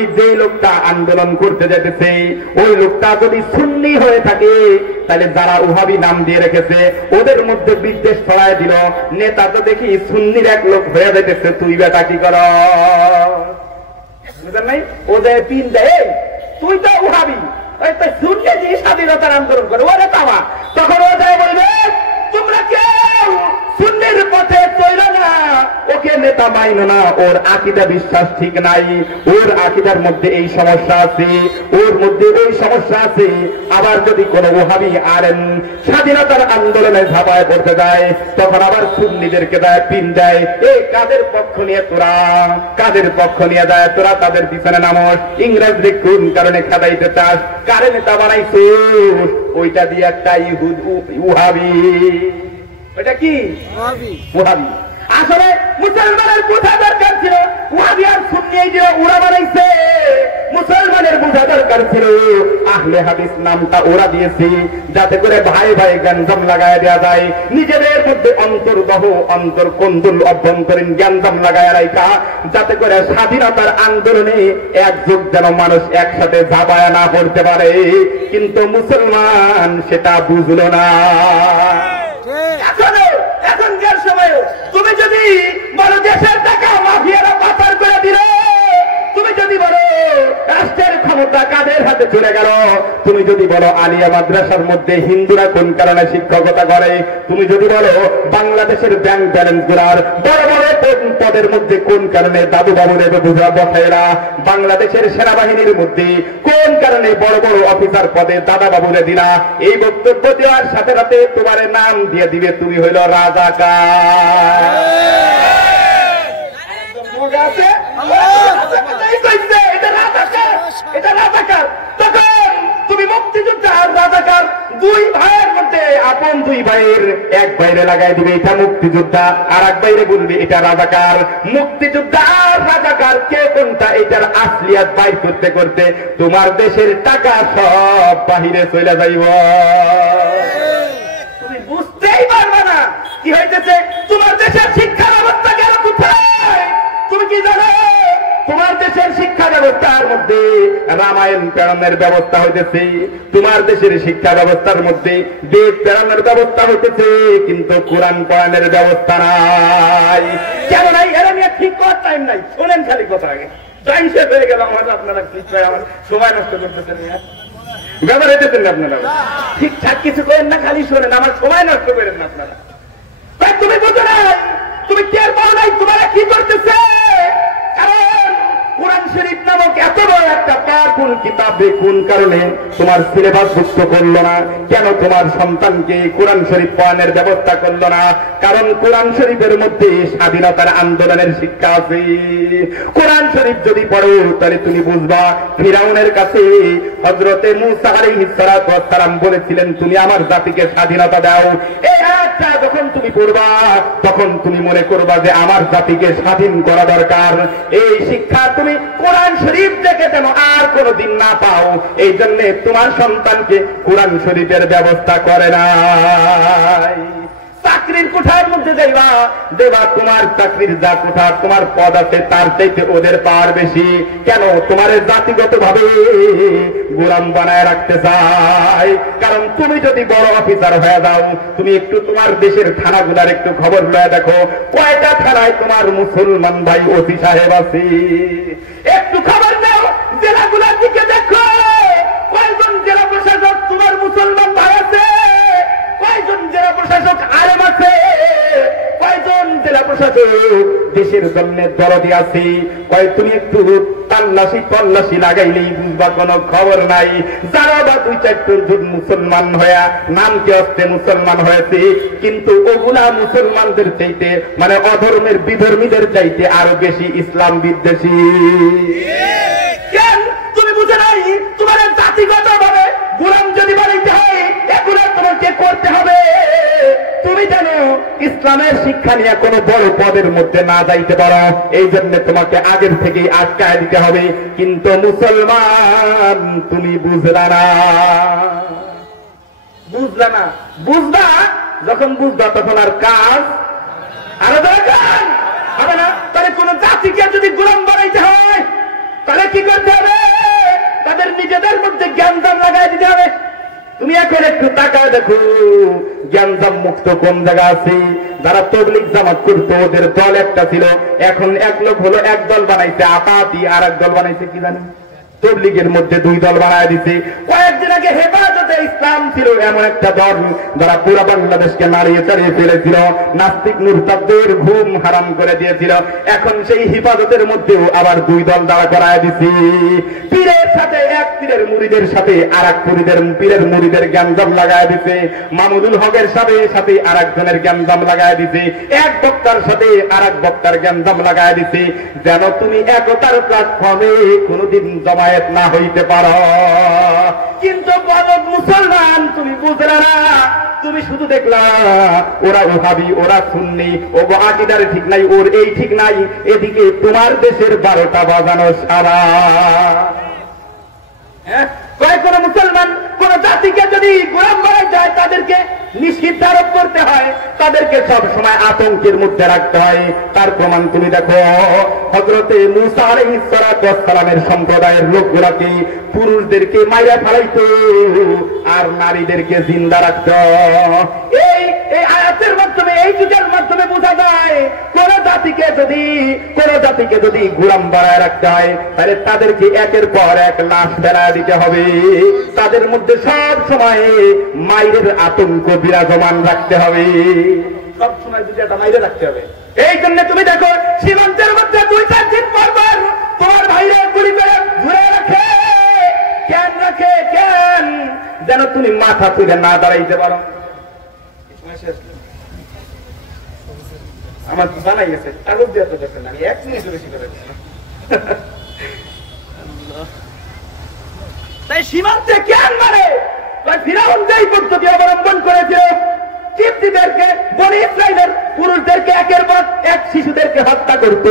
ওই যে লোকটা আন্দোলন করতে যেতেছে ওই লোকটা যদি সুন্নি হয়ে থাকে তাহলে যারা ওহাবি নাম দিয়ে রেখেছে ওদের মধ্যে বিদ্বেষ ছড়ায় দিল, নেতা তো দেখি সুন্নির এক লোক হয়ে যেতেছে, তুই বেটা কি কর নাই? ও যে পিন দেয় তুই তো ওহাবি, সুন্নি যে স্বাধীনতার আন্দোলন করে ওরে তামা, তখন ও যায় বলবে তোমরা কেউ সুন্নির পথে চলো না, ওকে নেতা মাইনো না, ওর আকীদা বিশ্বাস ঠিক নাই, ওর আকীদার মধ্যে এই সমস্যা আছে, ওর মধ্যে ওই সমস্যা আছে। আবার যদি কোন ওহাবি আলেম স্বাধীনতার আন্দোলনে ঝাঁপায় পড়তে যায় তখন আবার সুন্নিদেরকে দেয় পিন দেয়, এই কাদের পক্ষ নিয়ে তোরা, কাদের পক্ষ নিয়ে যায় তোরা, তাদের পিছনে নামস, ইংরেজদের কোন কারণে খেদাইতে চাস, কারে নেতা বানাইছে, ওইটা দিয়ে একটা ইহুদ ওহাবি, ওইটা কি ওহাবি। আসলে মুসলমানের বোঝা দরকার ছিল ওহাবি আর সুন্নি যে ওরা বানাইছে, মুসলমানের বোঝা দরকার ছিল আহলে হাদিস নামটা ওরা দিয়েছে যাতে করে ভাই ভাই গঞ্জাম লাগায় দেওয়া যায়, নিজেদের মধ্যে অন্তর্বহ অন্তর কন্দুল অভ্যন্তরীণ গঞ্জাম লাগায় রাখা, যাতে করে স্বাধীনতার আন্দোলনে একযোগ যেন মানুষ একসাথে ঝাঁপায় না পড়তে পারে। কিন্তু মুসলমান সেটা বুঝলো না। এখনকার সময় তুমি যদি বলো দেশের টাকা মাফিয়ারা পাচার করে দিল, তুমি যদি বলো রাষ্ট্রের ক্ষমতা কাদের হাতে চলে গেল, তুমি যদি বলো আলিয়া মাদ্রাসার মধ্যে হিন্দুরা কোন কারণে শিক্ষকতা করে, তুমি যদি বলো বাংলাদেশের ব্যাংক ব্যালেন্স গুলার বড় বড় পদের মধ্যে কোন কারণে দাদু বাবুদের বুঝা বসাইরা, বাংলাদেশের সেনাবাহিনীর মধ্যে কোন কারণে বড় বড় অফিসার পদে দাদা বাবুরে দিলা, এই বক্তব্য দেওয়ার সাথে সাথে তোমার নাম দিয়ে দিবে তুমি হইল রাজাকার। তখন তুমি মুক্তিযোদ্ধা আর রাজাকার দুই ভাইয়ের মধ্যে আপন দুই ভাইয়ের এক বাইরে লাগাই দিবে এটা মুক্তিযোদ্ধা, আর এক বাইরে বলবে এটা রাজাকার। মুক্তিযোদ্ধা আর রাজাকার কে কোনটা এটার আসলিয়াত বাইর করতে করতে তোমার দেশের টাকা সব বাহিরে চলে যাইব, তুমি বুঝতেই পারবে না কি হইতেছে। তোমার দেশের শিক্ষা ব্যবস্থা গেল কোথায় তুমি কি জানো? তোমার দেশের শিক্ষা ব্যবস্থার মধ্যে রামায়ণ প্রেরণের ব্যবস্থা হইতেছে, তোমার দেশের শিক্ষা ব্যবস্থার মধ্যে বেদ প্রেরণের ব্যবস্থা হইতেছে, কিন্তু কোরআন পড়ানোর ব্যবস্থা নাই। কেন নাই? এরা নিয়ে ঠিক করার টাইম নাই। শোনেন খালি কথা, আগে টাইম শেষ হয়ে গেল আমার, আপনারা আমার সময় নষ্ট করতেছেন, ব্যবহার হইতেছেন না আপনারা, ঠিকঠাক কিছু করেন না, খালি শোনেন, আমার সময় নষ্ট করেন না আপনারা। তাই তুমি বুঝো না, তুমি টের পাও নাই তোমার কি করতেছে। কারণ কোরআন শরীফ নামক এত বড় একটা পাওয়ারফুল কিতাবে কোন কারণে তোমার সিলেবাস যুক্ত করলো না? কেন তোমার সন্তানকে কোরআন শরীফ পড়ানোর ব্যবস্থা করলো না? কারণ কোরআন শরীফের মধ্যে স্বাধীনতার আন্দোলনের শিক্ষা আছে। কোরআন শরীফ যদি পড়ো তাহলে তুমি বুঝবা ফিরাউনের কাছে হযরতে মূসা আলাইহিস সালাতু ওয়াস সালাম বলেছিলেন তুমি আমার জাতিকে স্বাধীনতা দাও। এই আয়াতটা যখন তুমি পড়বা তখন তুমি মনে করবা যে আমার জাতিকে স্বাধীন করা দরকার। এই শিক্ষা তুমি কোরআন শরীফ থেকে যেন আর কোনদিন না পাও, এই জন্য তোমার সন্তানকে কোরআন শরীফের ব্যবস্থা করে নাই। চাকরির কোঠার মধ্যে যাইবা, দেবা তোমার চাকরির যা কোঠা তোমার পদ আছে তার চাইতে ওদের পাওয়ার বেশি। কেন? তোমার জাতিগত ভাবে গোলাম বানায় রাখতে চায়। কারণ তুমি যদি বড় অফিসার হয়ে যাও, তুমি একটু তোমার দেশের থানাগুলার একটু খবর লয়ে দেখো, কয়টা থানায় তোমার মুসলমান ভাই ওসি সাহেব আছে। একটু খবর নাও, জেলাগুলার দিকে দেখো, কয়জন জেলা প্রশাসক তোমার মুসলমান ভাই আছে, কয়জন জেলা প্রশাসক আলেম আছে, কয়জন জেলা প্রশাসক দেশের জন্য দরদি আছে। কয় তুমি একটু তল্লাশি লাগাইলেই বুঝবা কোনো খবর নাই। যারা বা দুই চারজন মুসলমান হয়ে নামকে অস্তে মুসলমান হয়েছে, কিন্তু ওগুলা মুসলমানদের চাইতে মানে অধর্মের বিধর্মীদের চাইতে আরো বেশি ইসলাম বিদ্বেষী। কেন? তুমি বুঝে নাই তোমার জাতিগত ভাবে গোলাম যদি বানাইতে হয় এগুলো তোমাকে করতে হবে। তুমি জানো ইসলামের শিক্ষা নিয়ে কোনো বড় পদের মধ্যে না যাইতে পারো, এই জন্য তোমাকে আগের থেকেই আটকায় দিতে হবে। কিন্তু মুসলমান তুমি বুঝলা না, বুঝলা না, বুঝবা যখন বুঝবা তখন আর কাজ আরো দরকার হবে না। তাহলে কোন জাতিকে যদি গোলাম বানাইতে হয় তাহলে কি করতে হবে? তাদের নিজেদের মধ্যে জ্ঞানদান লাগাই দিতে হবে। তুমি এখন একটু তাকায় দেখো জ্ঞানদাম মুক্ত কোন জায়গা আছে। যারা তবলিগ জামাত করতো ওদের দল একটা ছিল, এখন এক লোক হলো, এক দল বানাইছে আপাতি, আর এক দল বানাইছে কি জানি তবলিগের মধ্যে দুই দল বানায় দিছে। কয়েকদিন আগে হেফাজতে ইসলাম ছিল এমন একটা দল যারা পুরো বাংলাদেশকে নাড়িয়ে চাড়িয়ে ফেলেছিল, নাস্তিক মুরতাদদের ঘুম হারাম করে দিয়েছিল। এখন সেই হেফাজতের মধ্যেও আবার দুই দল দাঁড়া করায় দিছে। পীরের সাথে এক পীরের মুরিদের সাথে আর এক পীরের মুরিদের জ্ঞানদাম লাগায় দিছে। মামুদুল হকের সাথে সাথে আর একজনের জ্ঞানদাম লাগায় দিছে। এক বক্তার সাথে আর এক বক্তার জ্ঞানদাম লাগায় দিছে, যেন তুমি একতার প্ল্যাটফর্মে কোনদিন জমায়েত না হইতে পারো। কিন্তু বলদ মুসলমান তুমি বুঝলা না, তুমি শুধু দেখলা ওরা ওহাবি, ওরা সুন্নি, ও আকীদার ঠিক নাই, ওর এই ঠিক নাই, এদিকে তোমার দেশের 12টা বাজানো সারা। কোন মুসলমান কোন জাতিকে যদি গোলাম বানাই যায় তাদেরকে নিষিদ্ধ আরোপ করতে হয়, তাদেরকে সব সময় আতঙ্কের মধ্যে রাখতে হয়। তার প্রমাণ তুমি দেখো, হযরতে মূসা আলাইহিস সালাতু ওয়াস সালামের সম্প্রদায়ের লোকগুলাকে পুরুষদেরকে মাইরা ফেলাইতো আর নারীদেরকে জিন্দা রাখতো। এই আয়াতের মাধ্যমে, এই যুগের মাধ্যমে বোঝা যায় কোন জাতিকে যদি গোলাম বানায় রাখতে হয় তাহলে তাদেরকে একের পর এক লাশ ফেলায় দিতে হবে। তাদের মধ্যে সব সময় মায়ের আতঙ্ক বিরাজমান রাখতে হবে, সব সময় যদি একটা মাইরে রাখতে হবে। এই জন্য তুমি দেখো সীমান্তের মধ্যে 2-4 দিন পর পর তোমার ভাইরা গুলি করে ঘুরে রাখে। কেন রাখে? কেন? যেন তুমি মাথা তুলে না দাঁড়াইতে পারো। আমার জানাই গেছে কাগজ দিয়ে তো দেখেন, আমি 1 মিনিট বেশি করে তাই সীমান্তে কেন মানে ফিরাউন যেই পদ্ধতি অবলম্বন করেছিল, কিপ্তিদেরকে, বনি ইসরাইলের পুরুষদেরকে একের পর এক শিশুদেরকে হত্যা করত।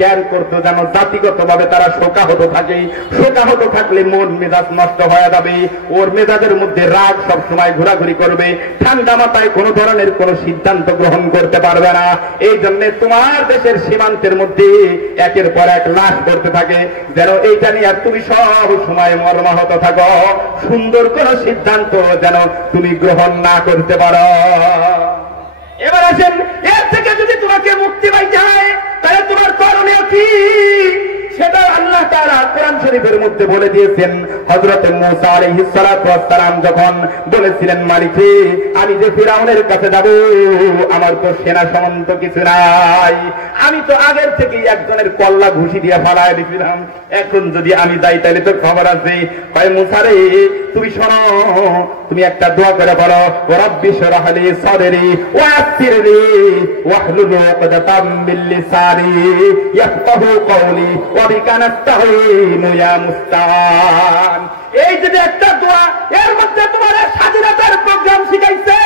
কেন করতো? যেন জাতিগতভাবে তারা শোকাহত থাকে। শোকাহত থাকলে মন মেজাজ নষ্ট হয়ে যাবে, ওর মেজাজের মধ্যে রাগ সব সময় ঘোরাঘুরি করবে, ঠান্ডা মাথায় কোন ধরনের কোন সিদ্ধান্ত গ্রহণ করতে পারবে না। এই জন্য তোমার দেশের সীমান্তের মধ্যে একের পর এক লাশ করতে থাকে, যেন এইটা নিয়ে তুমি সব সময় মর্মাহত থাকো, সুন্দর কোন সিদ্ধান্ত যেন তুমি গ্রহণ না করতে পারো। এবার আসেন, এর থেকে যদি তোমাকে মুক্তি পাইতে হয় তাহলে তোমার করণীয় কি সেটা আল্লাহ তাআলা কোরআন শরীফের মধ্যে বলে দিয়েছেন। হযরত মূসা আলাইহিস সালাতু ওয়াস সালাম যখন বলেছিলেন, মালিক আমি যে ফিরাউনের কাছে যাব, আমার তো সেনা সামন্ত কিছু নাই, আমি তো আগের থেকেই একজনের কল্লা ঘুষি দিয়ে ফালায় দিয়েছিলাম, এখন যদি আমি যাই তাহলে তো খবর আছে। কয় মূসা রে, তুমি শোনো, তুমি একটা দোয়া করে বলো, রাব্বি শরহ লি সাদরি ওয়াসসির লি ওয়াহলুল উকদাতাম মিন লিসানি ইয়াফকাহু কওলি ওয়া বিকা নাস্তাঈনু ইয়া মুস্তাআন। এই যে একটা দোয়া, এর মধ্যে তোমার স্বাধীনতার প্রোগ্রাম শিখাইছে।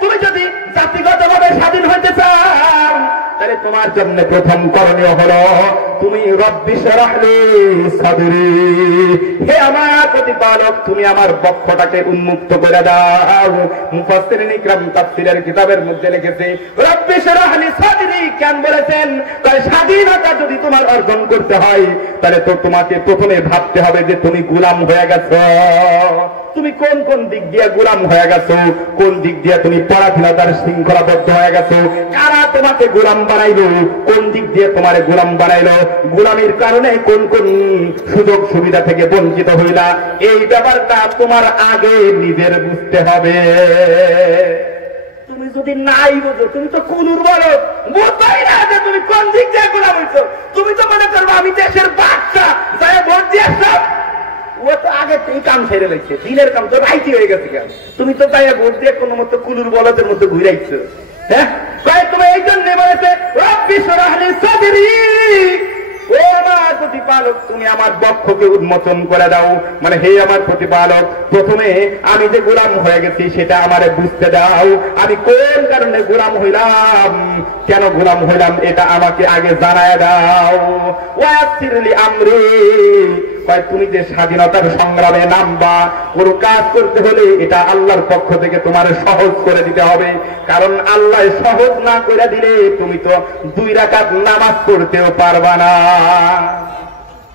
তুমি যদি জাতিগতভাবে স্বাধীন হইতে চাও তাহলে তোমার জন্য প্রথম করণীয় হলো তুমি রব্বি শরহ লি সাদরি, হে আমার প্রতিপালক তুমি আমার বক্ষটাকে উন্মুক্ত করে দাও। মুফাসসিরিন ইকরাম তাফসীরের কিতাবের মধ্যে লিখেছে রব্বি শরহ লি সাদরি কেন বলেছেন? কারণ স্বাধীনতা যদি তোমার অর্জন করতে হয় তাহলে তো তোমাকে প্রথমে ভাবতে হবে যে তুমি গোলাম হয়ে গেছো। তুমি কোন কোন দিক দিয়ে গোলাম হয়ে গেছো, কোন দিক দিয়ে তুমি পরাধীনতার শৃঙ্খলাবদ্ধ হয়ে গেছো, কারা তোমাকে গোলাম বানাইলো, কোন দিক দিয়ে তোমার গোলাম বানাইলো, গোলামির কারণে কোন কোন সুযোগ সুবিধা থেকে বঞ্চিত হইলা, এই ব্যাপারটা তোমার আগে নিজের বুঝতে হবে। তুমি যদি নাই বুঝো, তুমি তো কুলুর বলো, বুঝবাই না যে তুমি কোন দিক দিয়ে গোলাম হইছো। তুমি তো মনে করবো আমি দেশের বাচ্চা, যাই ভোট দিয়ে আসলাম, ও তো আগে এই কাম ছেড়ে লাগছে, দিনের কাম তো রাইতি হয়ে গেছে। কেন তুমি তো তাই ভোট দিয়ে কোনো মতো কুলুর বলদের মধ্যে ঘুরাইছো? হ্যাঁ, তুমি এই জন্য বলেছে রব্বি শরহ লি সাদরি, ও আমার প্রতিপালক তুমি আমার বক্ষকে উন্মোচন করে দাও। মানে হে আমার প্রতিপালক, প্রথমে আমি যে গোলাম হয়ে গেছি সেটা আমারে বুঝতে দাও, আমি কোন কারণে গোলাম হইলাম, কেন গোলাম হইলাম এটা আমাকে আগে জানায় দাও। ওয়াসসির লি আমরি, তুমি যে স্বাধীনতার সংগ্রামে নামবা, কোন কাজ করতে হলে এটা আল্লাহর পক্ষ থেকে তোমার সহজ করে দিতে হবে, কারণ আল্লাহ সহজ না করে দিলে তুমি তো 2 রাকাত নামাজ পড়তেও পারবা না।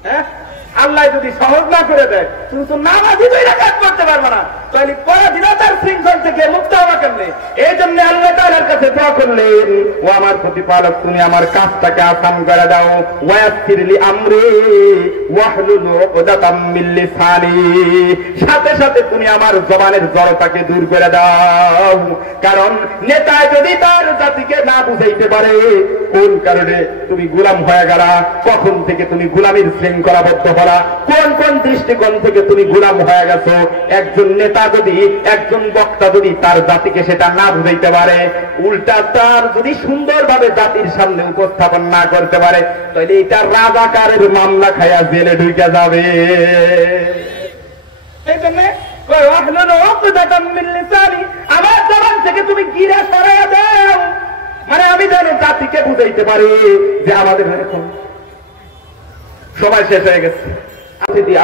হ্যাঁ, আল্লাহ যদি সহজ না করে দেয়, তুমি তো নামাজি 2 রাকাত পড়তে পারবে না, তাহলে পরাধীনতার শৃঙ্খল থেকে মুক্ত হওয়া কেমনে? এই জন্য আল্লাহ তাআলার কাছে দোয়া করলেন, ও আমার প্রতিপালক, তুমি আমার কাজটাকে আসান করে দাও, ওয়াসিরলি আমরি ওয়াহলুল উকদাতাম মিন লিসানি, সাথে সাথে তুমি আমার জবানের জড়তাকে দূর করে দাও। কারণ নেতা যদি তার জাতিকে না বুঝাইতে পারে কোন কারণে তুমি গোলাম হয়ে গেলা, কখন থেকে তুমি গোলামীর শৃঙ্খলাবদ্ধ হলা, কোন কোন দৃষ্টিকোণ থেকে তুমি গোলাম হয়ে গেছো, একজন নেতা যদি, একজন বক্তা যদি তার জাতিকে সেটা না বুঝাইতে পারে, উল্টা তার যদি সুন্দরভাবে জাতির সামনে উপস্থাপন না করতে পারে, তাহলে এটা রাজাকারের মামলা খায়া জেলে ঢুকে যাবে। এই জন্য আমার জবান থেকে তুমি গিরা সরাইয়া দাও, মানে আমি যেন জাতিকে বুঝাইতে পারি যে আমাদের এখন সময় শেষ হয়ে গেছে।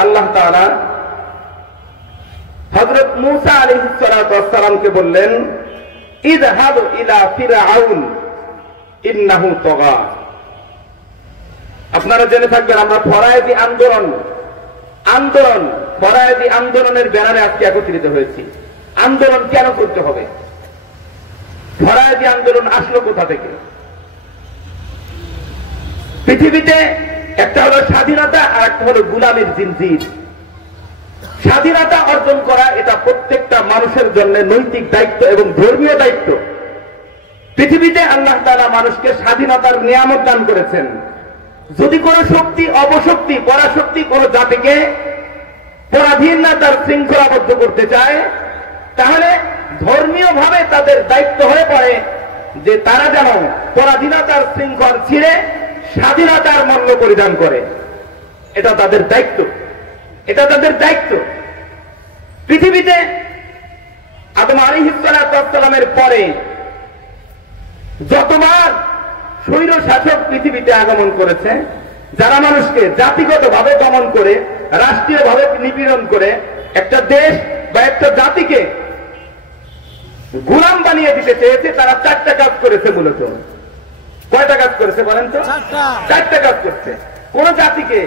আল্লাহ তাআলা হযরত মূসা আলাইহিস সালাতু ওয়াস সালামকে বললেন, ইযহাব ইলা ফিরআউন ইন্নাহু তাগা। আপনারা জেনে থাকবেন, আমরা ফরায়েদি ফরায়েদি আন্দোলনের ব্যানারে আজকে একত্রিত হয়েছি। আন্দোলন কেন করতে হবে? ফরায়েদি আন্দোলন আসলো কোথা থেকে? পৃথিবীতে একটা হলো স্বাধীনতা আর একটা হলো গোলামীর জিনজির। স্বাধীনতা অর্জন করা এটা প্রত্যেকটা মানুষের জন্য নৈতিক দায়িত্ব এবং ধর্মীয় দায়িত্ব। পৃথিবীতে আল্লাহ তাআলা মানুষকে স্বাধীনতার নিয়ামত দান করেছেন। যদি কোন শক্তি, অপশক্তি, পরাশক্তি কোন জাতিকে পরাধীনতার শৃঙ্খলাবদ্ধ করতে চায়, তাহলে ধর্মীয় ভাবে তাদের দায়িত্ব হয়ে পড়ে যে তারা যেন পরাধীনতার শৃঙ্খল ছিঁড়ে স্বাধীনতার মূল্য পরিধান করে। এটা তাদের দায়িত্ব, এটা তাদের দায়িত্ব। পৃথিবীতে আদম আলাইহিস সালাতু ওয়াস সালামের পরে যতবার স্বৈর শাসক পৃথিবীতে আগমন করেছে, যারা মানুষকে জাতিগতভাবে দমন করে, রাষ্ট্রীয়ভাবে নিপীড়ন করে একটা দেশ বা একটা জাতিকে গোলাম বানিয়ে দিতে চেয়েছে, তারা 4টা কাজ করেছে। মূলত কয়টা কাজ করেছে বলেন তো? 4টা কাজ করছে। কোন জাতিকে,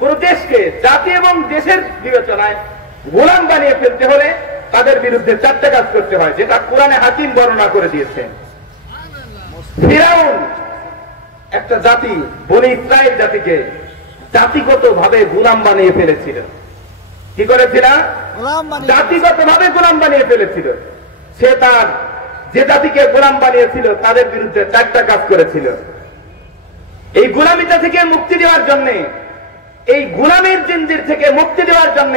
কোন দেশকে জাতি এবং দেশের বিবেচনায় গোলাম বানিয়ে ফেলতে হলে তাদের বিরুদ্ধে 4টা কাজ করতে হয়, যেটা কোরআনে হাকিম বর্ণনা করে দিয়েছে। ফিরাউন একটা জাতি, বনি ইসরাইল জাতিকে জাতিগত ভাবে গোলাম বানিয়ে ফেলেছিল। কি করেছিল? জাতিগত ভাবে গোলাম বানিয়ে ফেলেছিল। সে তার যে জাতিকে গোলাম বানিয়েছিল তাদের বিরুদ্ধে 4টা কাজ করেছিল। এই গোলামিটা থেকে মুক্তি দেওয়ার জন্য, এই গোলামের জিনজির থেকে মুক্তি দেওয়ার জন্য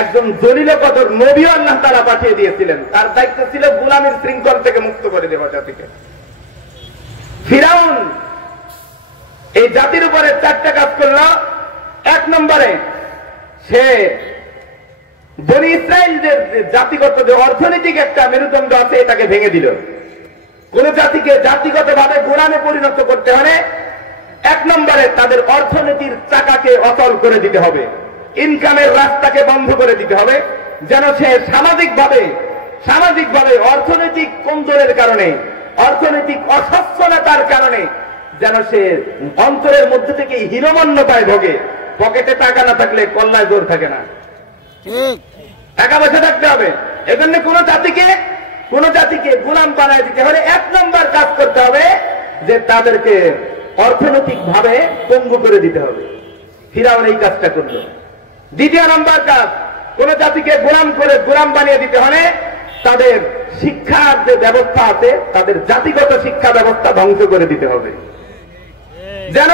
একজন জলিল কদর নবী আল্লাহ তাআলা পাঠিয়ে দিয়েছিলেন। তার দায়িত্ব ছিল গোলামের শৃঙ্খল থেকে মুক্ত করে দেওয়া জাতিকে। ফিরাউন এই জাতির উপরে 4টা কাজ করল। 1 নম্বরে সে বনি ইসরাইলদের জাতিগত যে অর্থনৈতিক একটা মেরুদণ্ড আছে এটাকে ভেঙে দিল। কোন জাতিকে জাতিগতভাবে গোলামে পরিণত করতে হলে 1 নম্বরে তাদের অর্থনীতির চাকাকে অচল করে দিতে হবে, ইনকামের রাস্তাকে বন্ধ করে দিতে হবে, যেন সে সামাজিকভাবে অর্থনৈতিক কমজোরের কারণে, অর্থনৈতিক অসচ্ছলতার কারণে যেন সে অন্তরের মধ্যে থেকে হীনমন্যতায় ভোগে। পকেটে টাকা না থাকলে কল্লায় জোর থাকে না, টাকা পয়সা থাকতে হবে। এজন্য কোন জাতিকে গোলাম বানায় দিতে হলে 1 নম্বর কাজ করতে হবে যে তাদেরকে অর্থনৈতিক ভাবে পঙ্গু করে দিতে হবে। ফিরাউন এই কাজটা করল। 2 নম্বর কাজ, কোন জাতিকে গোলাম বানিয়ে দিতে হলে তাদের শিক্ষার যে ব্যবস্থা আছে, তাদের জাতিগত শিক্ষা ব্যবস্থা ধ্বংস করে দিতে হবে, যেন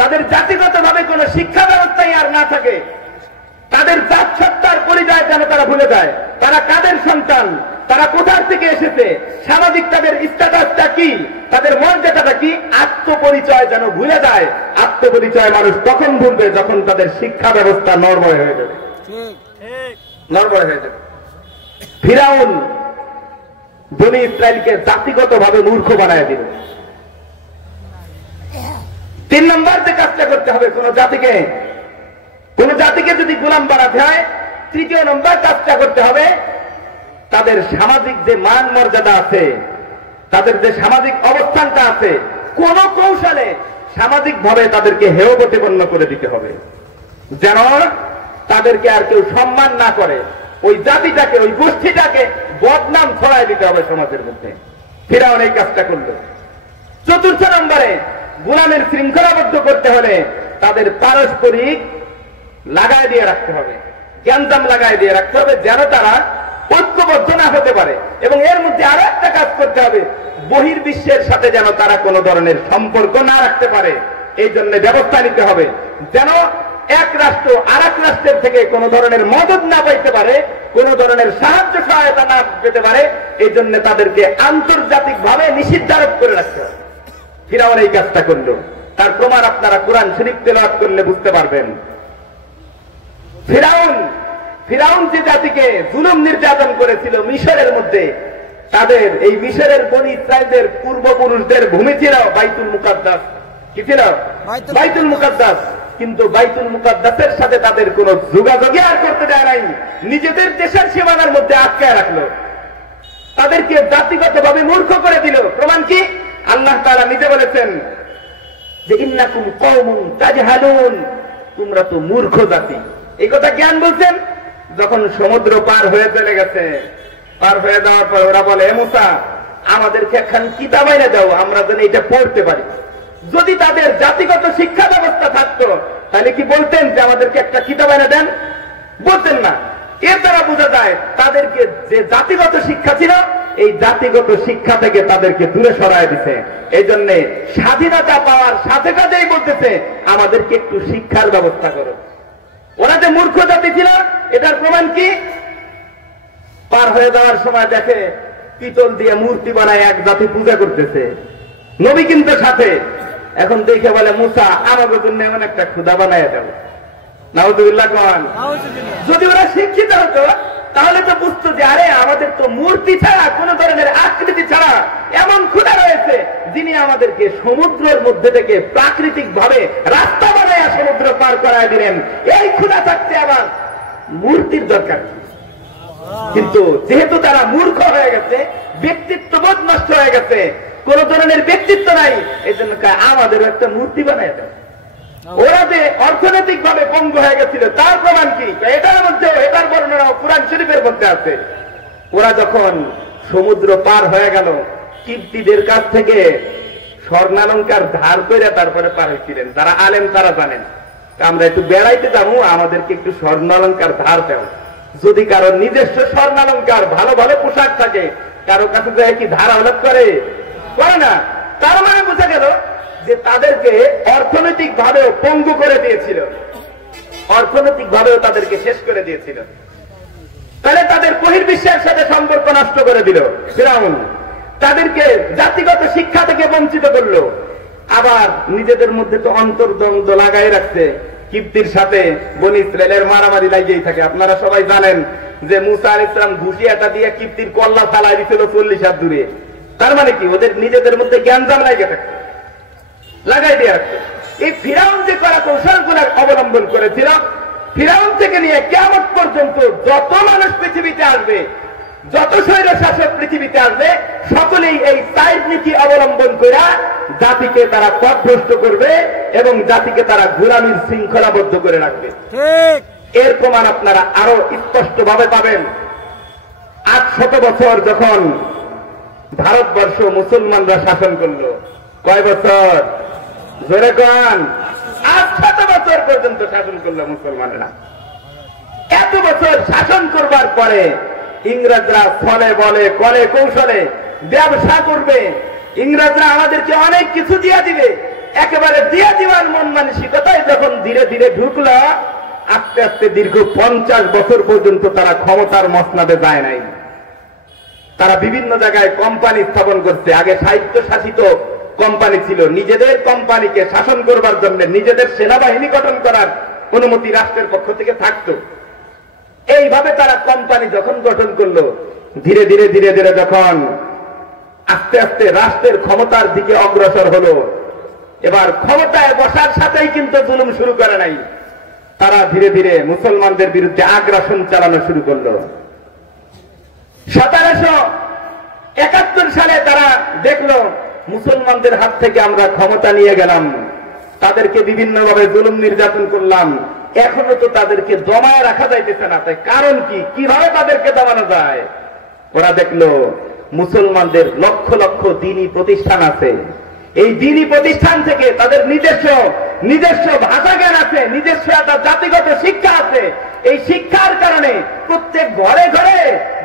তাদের জাতিগত ভাবে কোন শিক্ষা ব্যবস্থাই আর না থাকে। তাদের জাত সত্তার পরিচয় যেন তারা ভুলে যায়, তারা কাদের সন্তান, তারা কোথার থেকে এসেছে, সামাজিক তাদের স্ট্যাটাসটা কি, তাদের মর্যাদাটা কি, আত্মপরিচয় যেন ভুলে যায়। আত্মপরিচয় মানুষ তখন ভুলবে যখন তাদের শিক্ষা ব্যবস্থা নড়বড়ে হয়ে যাবে, নড়বড়ে হয়ে যাবে। ফিরাউন বনি ইসরাইলকে জাতিগত ভাবে মূর্খ বানায় দিল। 3 নম্বর যে কাজটা করতে হবে, কোন জাতিকে যদি গোলাম বানাতে হয়, 3য় নম্বর কাজটা করতে হবে, তাদের সামাজিক যে মান মর্যাদা আছে, তাদের যে সামাজিক অবস্থানটা আছে, কোন কৌশলে সামাজিক ভাবে তাদেরকে হেয় প্রতিপন্ন করে দিতে হবে। যেন তাদেরকে আর কেউ সম্মান না করে, ওই জাতিটাকে, ওই গোষ্ঠীটাকে বদনাম ছড়াই দিতে হবে সমাজের মধ্যে। ফিরাউন এই কাজটা করল। চতুর্থ নম্বরে, গোলামের শৃঙ্খলাবদ্ধ করতে হলে তাদের পারস্পরিক লাগাই দিয়ে রাখতে হবে, জ্ঞানজাম লাগাই দিয়ে রাখতে হবে, যেন তারা ঐক্যবদ্ধ না হতে পারে। এবং এর মধ্যে আরো একটা কাজ করতে হবে, বহির্বিশ্বের সাথে যেন তারা কোনো ধরনের সম্পর্ক না রাখতে পারে, এই জন্য ব্যবস্থা নিতে হবে, যেন এক রাষ্ট্র আর এক রাষ্ট্রের থেকে কোনো ধরনের মদত না পাইতে পারে, কোনো ধরনের সাহায্য সহায়তা না পেতে পারে। এই জন্য তাদেরকে আন্তর্জাতিক ভাবে নিষিদ্ধারোপ করে রাখতে হবে। ফিরাউন এই কাজটা করল। তার প্রমাণ আপনারা কোরআন শরীফ তেলাওয়াত করলে বুঝতে পারবেন। ফিরাউন যে জাতিকে জুলুম নির্যাতন করেছিল মিশরের মধ্যে, তাদের এই মিশরের বনি ইসরাইলদের পূর্বপুরুষদের ভূমি ছিল বাইতুল মুকাদ্দাস। কি ছিল? বাইতুল মুকাদ্দাস। কিন্তু বাইতুল মুকাদ্দাসের সাথে তাদের কোন যোগাযোগই আর করতে দেয় নাই, নিজেদের দেশের সীমানার মধ্যে আটকায় রাখলো, তাদেরকে জাতিগতভাবে মূর্খ করে দিল। প্রমাণ কি? আল্লাহ তাআলা নিজে বলেছেন যে ইন্নাকুম কওমুন তাজহালুন, তোমরা তো মূর্খ জাতি। এই কথা জ্ঞান বলছেন যখন সমুদ্র পার হয়ে চলে গেছে। পার হয়ে যাওয়ার পর ওরা বলে, মুসা আমাদেরকে একখান কিতাব এনে দাও, আমরা যেন এটা পড়তে পারি। যদি তাদের জাতিগত শিক্ষা ব্যবস্থা থাকতো তাহলে কি বলতেন যে আমাদেরকে একটা কিতাব এনে দেন? বলতেন না। এর দ্বারা বোঝা যায় তাদেরকে যে জাতিগত শিক্ষা ছিল, এই জাতিগত শিক্ষা থেকে তাদেরকে দূরে সরায় দিছে। এই জন্য স্বাধীনতা পাওয়ার সাথে সাথেই বলতেছে আমাদেরকে একটু শিক্ষার ব্যবস্থা করো। ওরা যে মূর্খ জাতি ছিল এটার প্রমাণ কি? পার হয়ে যাওয়ার সময় দেখে পিতল দিয়ে মূর্তি বানায় এক জাতি পূজা করতেছে, নবী কিন্তু সাথে। এখন দেখে বলে, মুসা আমাদের জন্য এমন একটা ক্ষুদা বানায় দেব। নাউযুবিল্লাহ কোন। যদি ওরা শিক্ষিত হতো তাহলে তো বুঝতো যে আরে আমাদের তো মূর্তি ছাড়া, কোন ধরনের আকৃতি ছাড়া এমন ক্ষুদা রয়েছে যিনি আমাদেরকে সমুদ্রের মধ্যে থেকে প্রাকৃতিক ভাবে রাস্তা বানায় সমুদ্র পার করায় দিলেন। এই ক্ষুদা থাকতে আবার মূর্তির দরকার। কিন্তু যেহেতু তারা মূর্খ হয়ে গেছে, ব্যক্তিত্ববোধ নষ্ট হয়ে গেছে, কোন ধরনের ব্যক্তিত্ব নাই, এই জন্য আমাদের একটা মূর্তি বানায় দেয়। ওরা যে অর্থনৈতিক ভাবে পঙ্গু হয়ে গেছিল তার প্রমাণ কি? এটার মধ্যে, এটার বর্ণনা কুরআন শরীফের মধ্যে আছে। ওরা যখন সমুদ্র পার হয়ে গেল, কিপ্তিদের কাছ থেকে স্বর্ণালঙ্কার ধার করে তারপরে পার হয়েছিলেন। যারা আলেম তারা জানেন, আমরা একটু বেড়াইতে যাবো, আমাদেরকে একটু স্বর্ণালঙ্কার ধার দেও। যদি কারো নিজস্ব স্বর্ণালঙ্কার ভালো ভালো পোশাক থাকে, কারো কাছে যায় কি ধার আলাপ করে না? তার মানে বোঝা গেল যে তাদেরকে অর্থনৈতিক ভাবেও পঙ্গু করে দিয়েছিল, অর্থনৈতিক ভাবেও তাদেরকে শেষ করে দিয়েছিল। তাহলে তাদের বহির্বিশ্বের সাথে সম্পর্ক নষ্ট করে দিল ফিরাউন, তাদেরকে জাতিগত শিক্ষা থেকে বঞ্চিত করলো। আবার নিজেদের মধ্যে তো অন্তর্দ্বন্দ্ব লাগাই রাখছে। কিপ্তির সাথে বনি ইসরাইলের মারামারি লাগিয়েই থাকে। আপনারা সবাই জানেন যে মুসা আলাইহিস সালাম ঘুষিয়াটা দিয়ে কিপ্তির কল্লা ফালাই দিছিল 40 হাত দূরে। তার মানে কি? ওদের নিজেদের মধ্যে জ্ঞানজাম লাগিয়ে থাকে, লাগাই দিয়ে রাখতো। এই ফিরাউন যে করা কৌশলগুলো অবলম্বন করেছিল, ফিরাউন থেকে নিয়ে কিয়ামত পর্যন্ত যত মানুষ পৃথিবীতে আসবে, যত স্বৈর শাসক পৃথিবীতে আসবে, সকলেই এই চার নীতি অবলম্বন করে জাতিকে তারা পথভ্রষ্ট করবে এবং জাতিকে তারা গোলামীর শৃঙ্খলাবদ্ধ করে রাখবে। এর প্রমাণ আপনারা আরো স্পষ্ট ভাবে পাবেন। 800 বছর যখন ভারতবর্ষ মুসলমানরা শাসন করলো, কয় বছর? জোরে কোন। 800 বছর পর্যন্ত শাসন করলো মুসলমানেরা। এত বছর শাসন করবার পরে ইংরেজরা ফলে বলে কলে কৌশলে ব্যবসা করবে, ইংরেজরা আমাদেরকে অনেক কিছু দিয়ে দিবে, একেবারে দিয়ে দিবার মন মানসিকতায় যখন ধীরে ধীরে ঢুকলো, আস্তে আস্তে দীর্ঘ 50 বছর পর্যন্ত তারা ক্ষমতার মসনদে যায় নাই। তারা বিভিন্ন জায়গায় কোম্পানি স্থাপন করছে। আগে স্বায়ত্তশাসিত কোম্পানি ছিল, নিজেদের কোম্পানিকে শাসন করবার জন্য নিজেদের সেনাবাহিনী গঠন করার অনুমতি রাষ্ট্রের পক্ষ থেকে থাকতো। এইভাবে তারা কোম্পানি যখন গঠন করলো, ধীরে ধীরে ধীরে ধীরে যখন আস্তে আস্তে রাষ্ট্রের ক্ষমতার দিকে অগ্রসর হলো, এবার ক্ষমতায় বসার সাথেই কিন্তু জুলুম শুরু করে নাই। তারা ধীরে ধীরে মুসলমানদের বিরুদ্ধে আগ্রাসন চালানো শুরু করলো। 1771 সালে তারা দেখলো মুসলমানদের হাত থেকে আমরা ক্ষমতা নিয়ে গেলাম, তাদেরকে বিভিন্নভাবে জুলুম নির্যাতন করলাম, এখনো তো তাদেরকে দমায় রাখা যাইতেছে না। তাই কারণ কি, কিভাবে তাদেরকে দমানো যায়? ওরা দেখলো মুসলমানদের লক্ষ লক্ষ দ্বীনি প্রতিষ্ঠান আছে, এই দ্বীনি প্রতিষ্ঠান থেকে তাদের নিজস্ব ভাষা জ্ঞান আছে, নিজস্ব একটা জাতিগত শিক্ষা আছে। এই শিক্ষার কারণে প্রত্যেক ঘরে ঘরে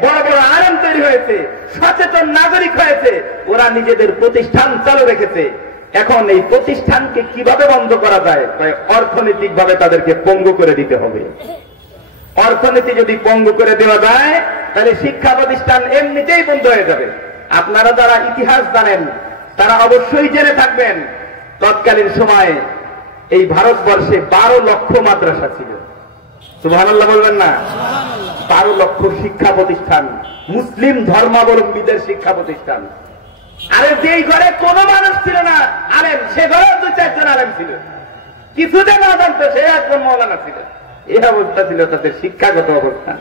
বড় বড় আলেম তৈরি হয়েছে, সচেতন নাগরিক হয়েছে, ওরা নিজেদের প্রতিষ্ঠান চালু রেখেছে। এখন এই প্রতিষ্ঠানকে কিভাবে বন্ধ করা যায়? অর্থনৈতিক ভাবে তাদেরকে পঙ্গু করে দিতে হবে। অর্থনীতি যদি পঙ্গু করে দেওয়া যায় তাহলে শিক্ষা প্রতিষ্ঠান এমনিতেই বন্ধ হয়ে যাবে। আপনারা যারা ইতিহাস জানেন তারা অবশ্যই জেনে থাকবেন, তৎকালীন সময়ে এই ভারতবর্ষে 12 লক্ষ মাদ্রাসা ছিল। সুবহানাল্লাহ বলবেন না? 12 লক্ষ শিক্ষা প্রতিষ্ঠান, মুসলিম ধর্মাবলম্বীদের শিক্ষা প্রতিষ্ঠান। আরে যেই ঘরে কোনো মানুষ ছিল না আলেম, সে ঘরে 2-4 জন আলেম ছিল, কিছুতে না জানতো সে একজন মৌলানা ছিল। এই অবস্থা ছিল তাদের শিক্ষাগত অবস্থা।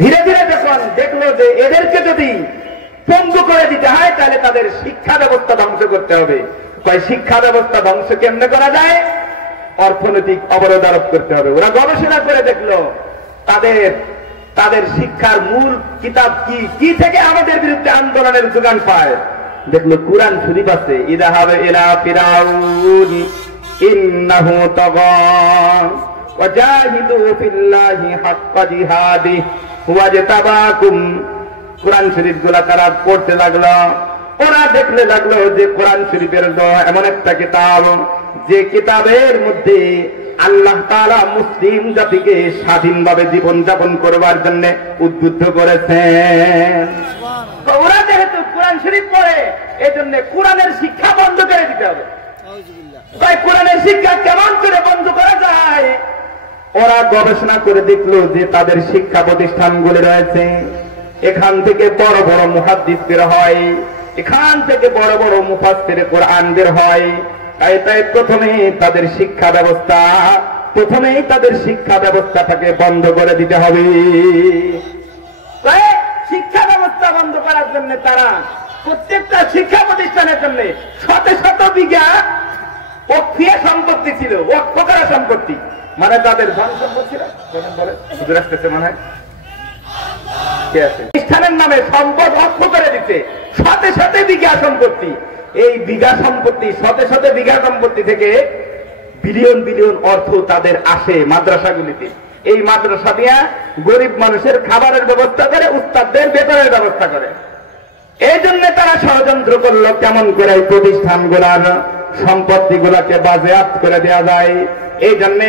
ধীরে ধীরে যখন দেখলো যে এদেরকে যদি পঙ্গু করে দিতে হয় তাহলে তাদের শিক্ষা ব্যবস্থা ধ্বংস করতে হবে। শিক্ষা ব্যবস্থা ধ্বংস কেমনে করা যায়? অর্থনৈতিক অবরোধ আরোপ করতে হবে। ওরা গবেষণা করে দেখলো তাদের শিক্ষার মূল কিতাব কি থেকে আমাদের বিরুদ্ধে আন্দোলনের যোগান পায়। দেখলো কুরআন শরীফ আছে, ইযহাব ইলা ফিরাউন ইন্নাহু তাগা ওয়াজাহিদু ফিল্লাহি হাক্কা জিহাদি ওয়াজতাবাকুম। কুরআন শরীফ গুলা তারা পড়তে লাগলো। ওরা দেখলে লাগলো যে কোরআন শরীফের এমন একটা কিতাব, যে কিতাবের মধ্যে আল্লাহ তাআলা মুসলিম জাতিকে স্বাধীনভাবে জীবন যাপন করবার জন্য উদ্বুদ্ধ করেছেন। ওরা যেহেতু কোরআন শরীফ পড়ে, এই জন্য কোরআনের শিক্ষা বন্ধ করে দিতে হবে। কোরআনের শিক্ষা কেমন করে বন্ধ করা যায়? ওরা গবেষণা করে দেখলো যে তাদের শিক্ষা প্রতিষ্ঠানগুলি রয়েছে, এখান থেকে বড় বড় মুহাদ্দিস বের হয়, এখান থেকে বড় বড় মুফাসসিরে কোরআন বের হয়। তাই প্রথমেই তাদের শিক্ষা ব্যবস্থাটাকে বন্ধ করে দিতে হবে। তাই শিক্ষা ব্যবস্থা বন্ধ করার জন্য তারা প্রত্যেকটা শিক্ষা প্রতিষ্ঠানের জন্য শত শত বিঘা অক্ষীয় সম্পত্তি ছিল, ওয়াকফ করা সম্পত্তি, মানে তাদের ধন সম্পত্তি ছিল। হুজুর আসতেছে মনে হয়, প্রতিষ্ঠানের নামে সম্পদ অক্ষ করে দিতে শত শত বিঘা সম্পত্তি। এই বিঘা সম্পত্তি, শত শত বিঘা সম্পত্তি থেকে বিলিয়ন বিলিয়ন অর্থ তাদের আসে মাদ্রাসাগুলিতে। এই মাদ্রাসা দিয়া গরিব মানুষের খাবারের ব্যবস্থা করে, উস্তাদদের বেতনের ব্যবস্থা করে। এই জন্য তারা ষড়যন্ত্র করলো কেমন করে এই প্রতিষ্ঠানগুলার সম্পত্তিগুলাকে বাজেয়াপ্ত করে দেওয়া যায়। এই জন্য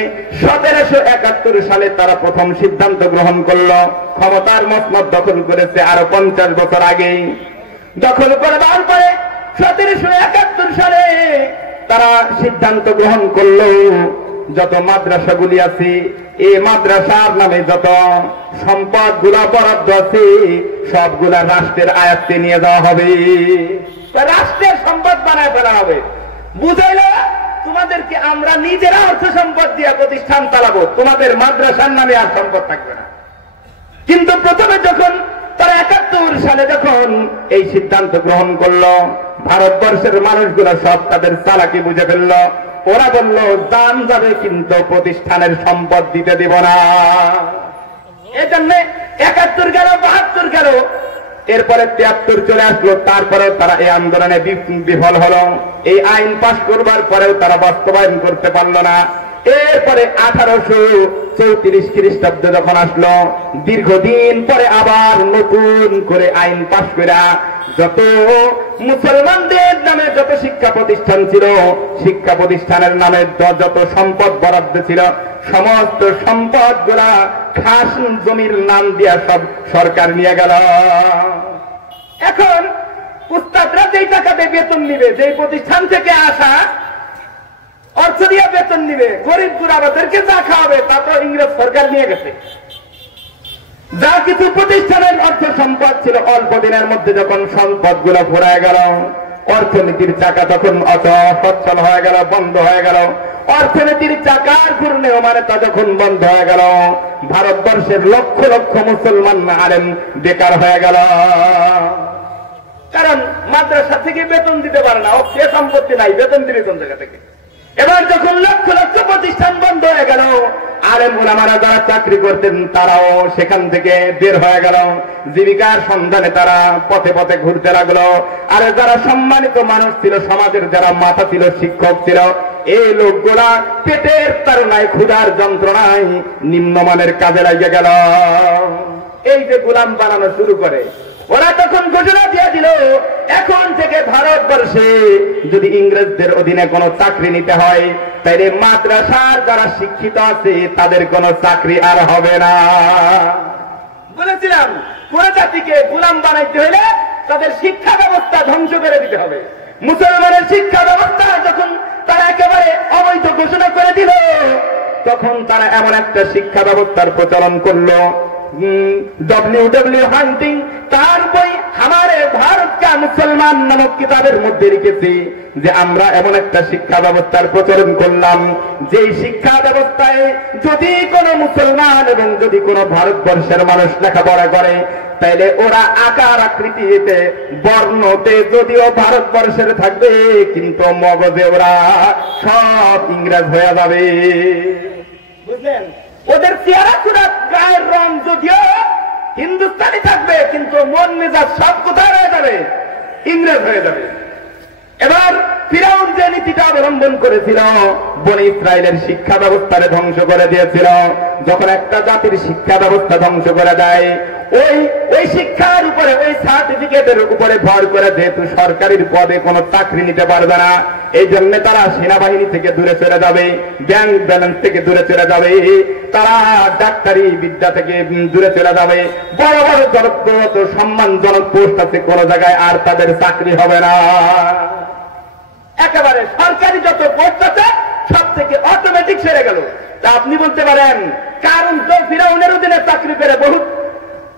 1771 সালে তারা প্রথম সিদ্ধান্ত গ্রহণ করলো। ক্ষমতার মসনদ দখল করেছে আরো 50 বছর আগেই। দখল করবার পরে 1771 সালে তারা সিদ্ধান্ত গ্রহণ করলো যত মাদ্রাসাগুলি আছে, এই মাদ্রাসার নামে যত সম্পদ গুলা বরাদ্দ আছে সবগুলা রাষ্ট্রের আয়ত্তে নিয়ে যাওয়া হবে, রাষ্ট্রের সম্পদ বানায় ফেলা হবে। বুঝাইলো তোমাদেরকে আমরা নিজেরা অর্থ সম্পদ দিয়ে প্রতিষ্ঠান চালাবো, তোমাদের মাদ্রাসার নামে আর সম্পদ থাকবে না। কিন্তু প্রথমে যখন তারা 71 সালে যখন এই সিদ্ধান্ত গ্রহণ করলো, ভারতবর্ষের মানুষগুলো সব তাদের চালাকি বুঝে ফেললো। ওরা বলল দান যাবে কিন্তু প্রতিষ্ঠানের সম্পদ দিতে দিব না। এই জন্য 71 গেল, 72 গেল, এরপরে 73 চলে আসলো। তারপরে তারা এই আন্দোলনে বিফল হলো। এই আইন পাশ করবার পরেও তারা বাস্তবায়ন করতে পারলো না। এরপরে 1834 খ্রিস্টাব্দে যখন আসলো, দীর্ঘদিন পরে আবার নতুন করে আইন পাশ করা যত মুসলমানদের নামে যত শিক্ষা প্রতিষ্ঠান ছিল, শিক্ষা প্রতিষ্ঠানের নামে যত সম্পদ বরাদ্দ ছিল, সমস্ত সম্পদ গুলা খাস জমির নাম দিয়া সব সরকার নিয়ে গেল। এখন উস্তাদরা যেই টাকাতে বেতন নিবে, যেই প্রতিষ্ঠান থেকে আসা অর্থ দিয়ে বেতন নিবে, গরিব গুরাবাদেরকে যা খাওয়াবে তা তো ইংরেজ সরকার নিয়ে গেছে। যা কিছু প্রতিষ্ঠানের অর্থ সম্পদ ছিল, অল্প দিনের মধ্যে যখন সম্পদ গুলো ফুরায় গেল, অর্থনীতির চাকা তখন সচ্ছল হয়ে গেল, বন্ধ হয়ে গেল। অর্থনীতির চাকার ঘূর্ণেও মানে তা যখন বন্ধ হয়ে গেল, ভারতবর্ষের লক্ষ লক্ষ মুসলমান আলেম বেকার হয়ে গেল। কারণ মাদ্রাসা থেকে বেতন দিতে পারে না, অক্ষয় সম্পত্তি নাই, বেতন দিবে কোন জায়গা থেকে? এবার যখন লক্ষ লক্ষ প্রতিষ্ঠান বন্ধ হয়ে গেল, আলেম ওলামারা যারা চাকরি করতেন তারাও সেখান থেকে বের হয়ে গেল, জীবিকার সন্ধানে তারা পথে পথে ঘুরতে লাগলো। আর যারা সম্মানিত মানুষ ছিল, সমাজের যারা মাথা ছিল, শিক্ষক ছিল, এই লোকগুলা পেটের তাড়নায়, ক্ষুধার যন্ত্রণায় নিম্নমানের কাজে লাগিয়ে গেল। এই যে গোলাম বানানো শুরু করে, ওরা তখন ঘোষণা দিয়ে দিল, এখন থেকে ভারতবর্ষে যদি ইংরেজদের অধীনে কোনো চাকরি নিতে হয়, তাইলে মাদ্রাসার যারা শিক্ষিত আছে তাদের কোনো চাকরি আর হবে না। বলেছিলাম কোন জাতিকে গোলাম বানাইতে হলে তাদের শিক্ষা ব্যবস্থা ধ্বংস করে দিতে হবে। মুসলমানের শিক্ষা ব্যবস্থা যখন তারা একেবারে অবৈধ ঘোষণা করে দিল, তখন তারা এমন একটা শিক্ষা ব্যবস্থার প্রচলন করলো। ডব্লিউ হান্টিং তার বই হামারে ভারত কা মুসলমান নামক কিতাবের মধ্যে লিখেছে যে আমরা এমন একটা শিক্ষা ব্যবস্থার প্রচলন করলাম, যেই শিক্ষা ব্যবস্থায় যদি কোনো মুসলমান এবং যদি কোনো ভারতবর্ষের মানুষ লেখাপড়া করে, তাইলে ওরা আকার আকৃতিতে বর্ণতে যদিও ভারতবর্ষের থাকবে, কিন্তু মগজে ওরা সব ইংরেজ হয়ে যাবে। বুঝলেন? ওদের চেহারা সুরাত গায়ের রং যদিও হিন্দুস্তানি থাকবে, কিন্তু মন মেজাজ সব কোথায় হয়ে যাবে? ইংরেজ হয়ে যাবে। এবার ফিরাউন যে নীতিটা অবলম্বন করেছিল, বনি ইসরায়েলের শিক্ষা ব্যবস্থাকে ধ্বংস করে দিয়েছিল। যখন একটা জাতির শিক্ষা ব্যবস্থা ধ্বংস করে দেয়, ওই শিক্ষার উপরে, ওই সার্টিফিকেটের উপরে ভর করে যেহেতু সরকারির পদে কোনো চাকরি নিতে পারবে না, এই জন্য তারা সেনাবাহিনী থেকে দূরে চলে যাবে, ব্যাংক ব্যালেন্স থেকে দূরে চলে যাবে, তারা ডাক্তারি বিদ্যা থেকে দূরে চলে যাবে, বড় বড় জনপ্রিয় সম্মানজনক পোস্ট আছে কোন জায়গায় আর তাদের চাকরি হবে না। একেবারে সরকারি যত পোস্ট আছে সব থেকে অটোমেটিক সেরে গেল। তা আপনি বলতে পারেন কারণ তো ফিরাউনের অধীনে চাকরি করে বহুত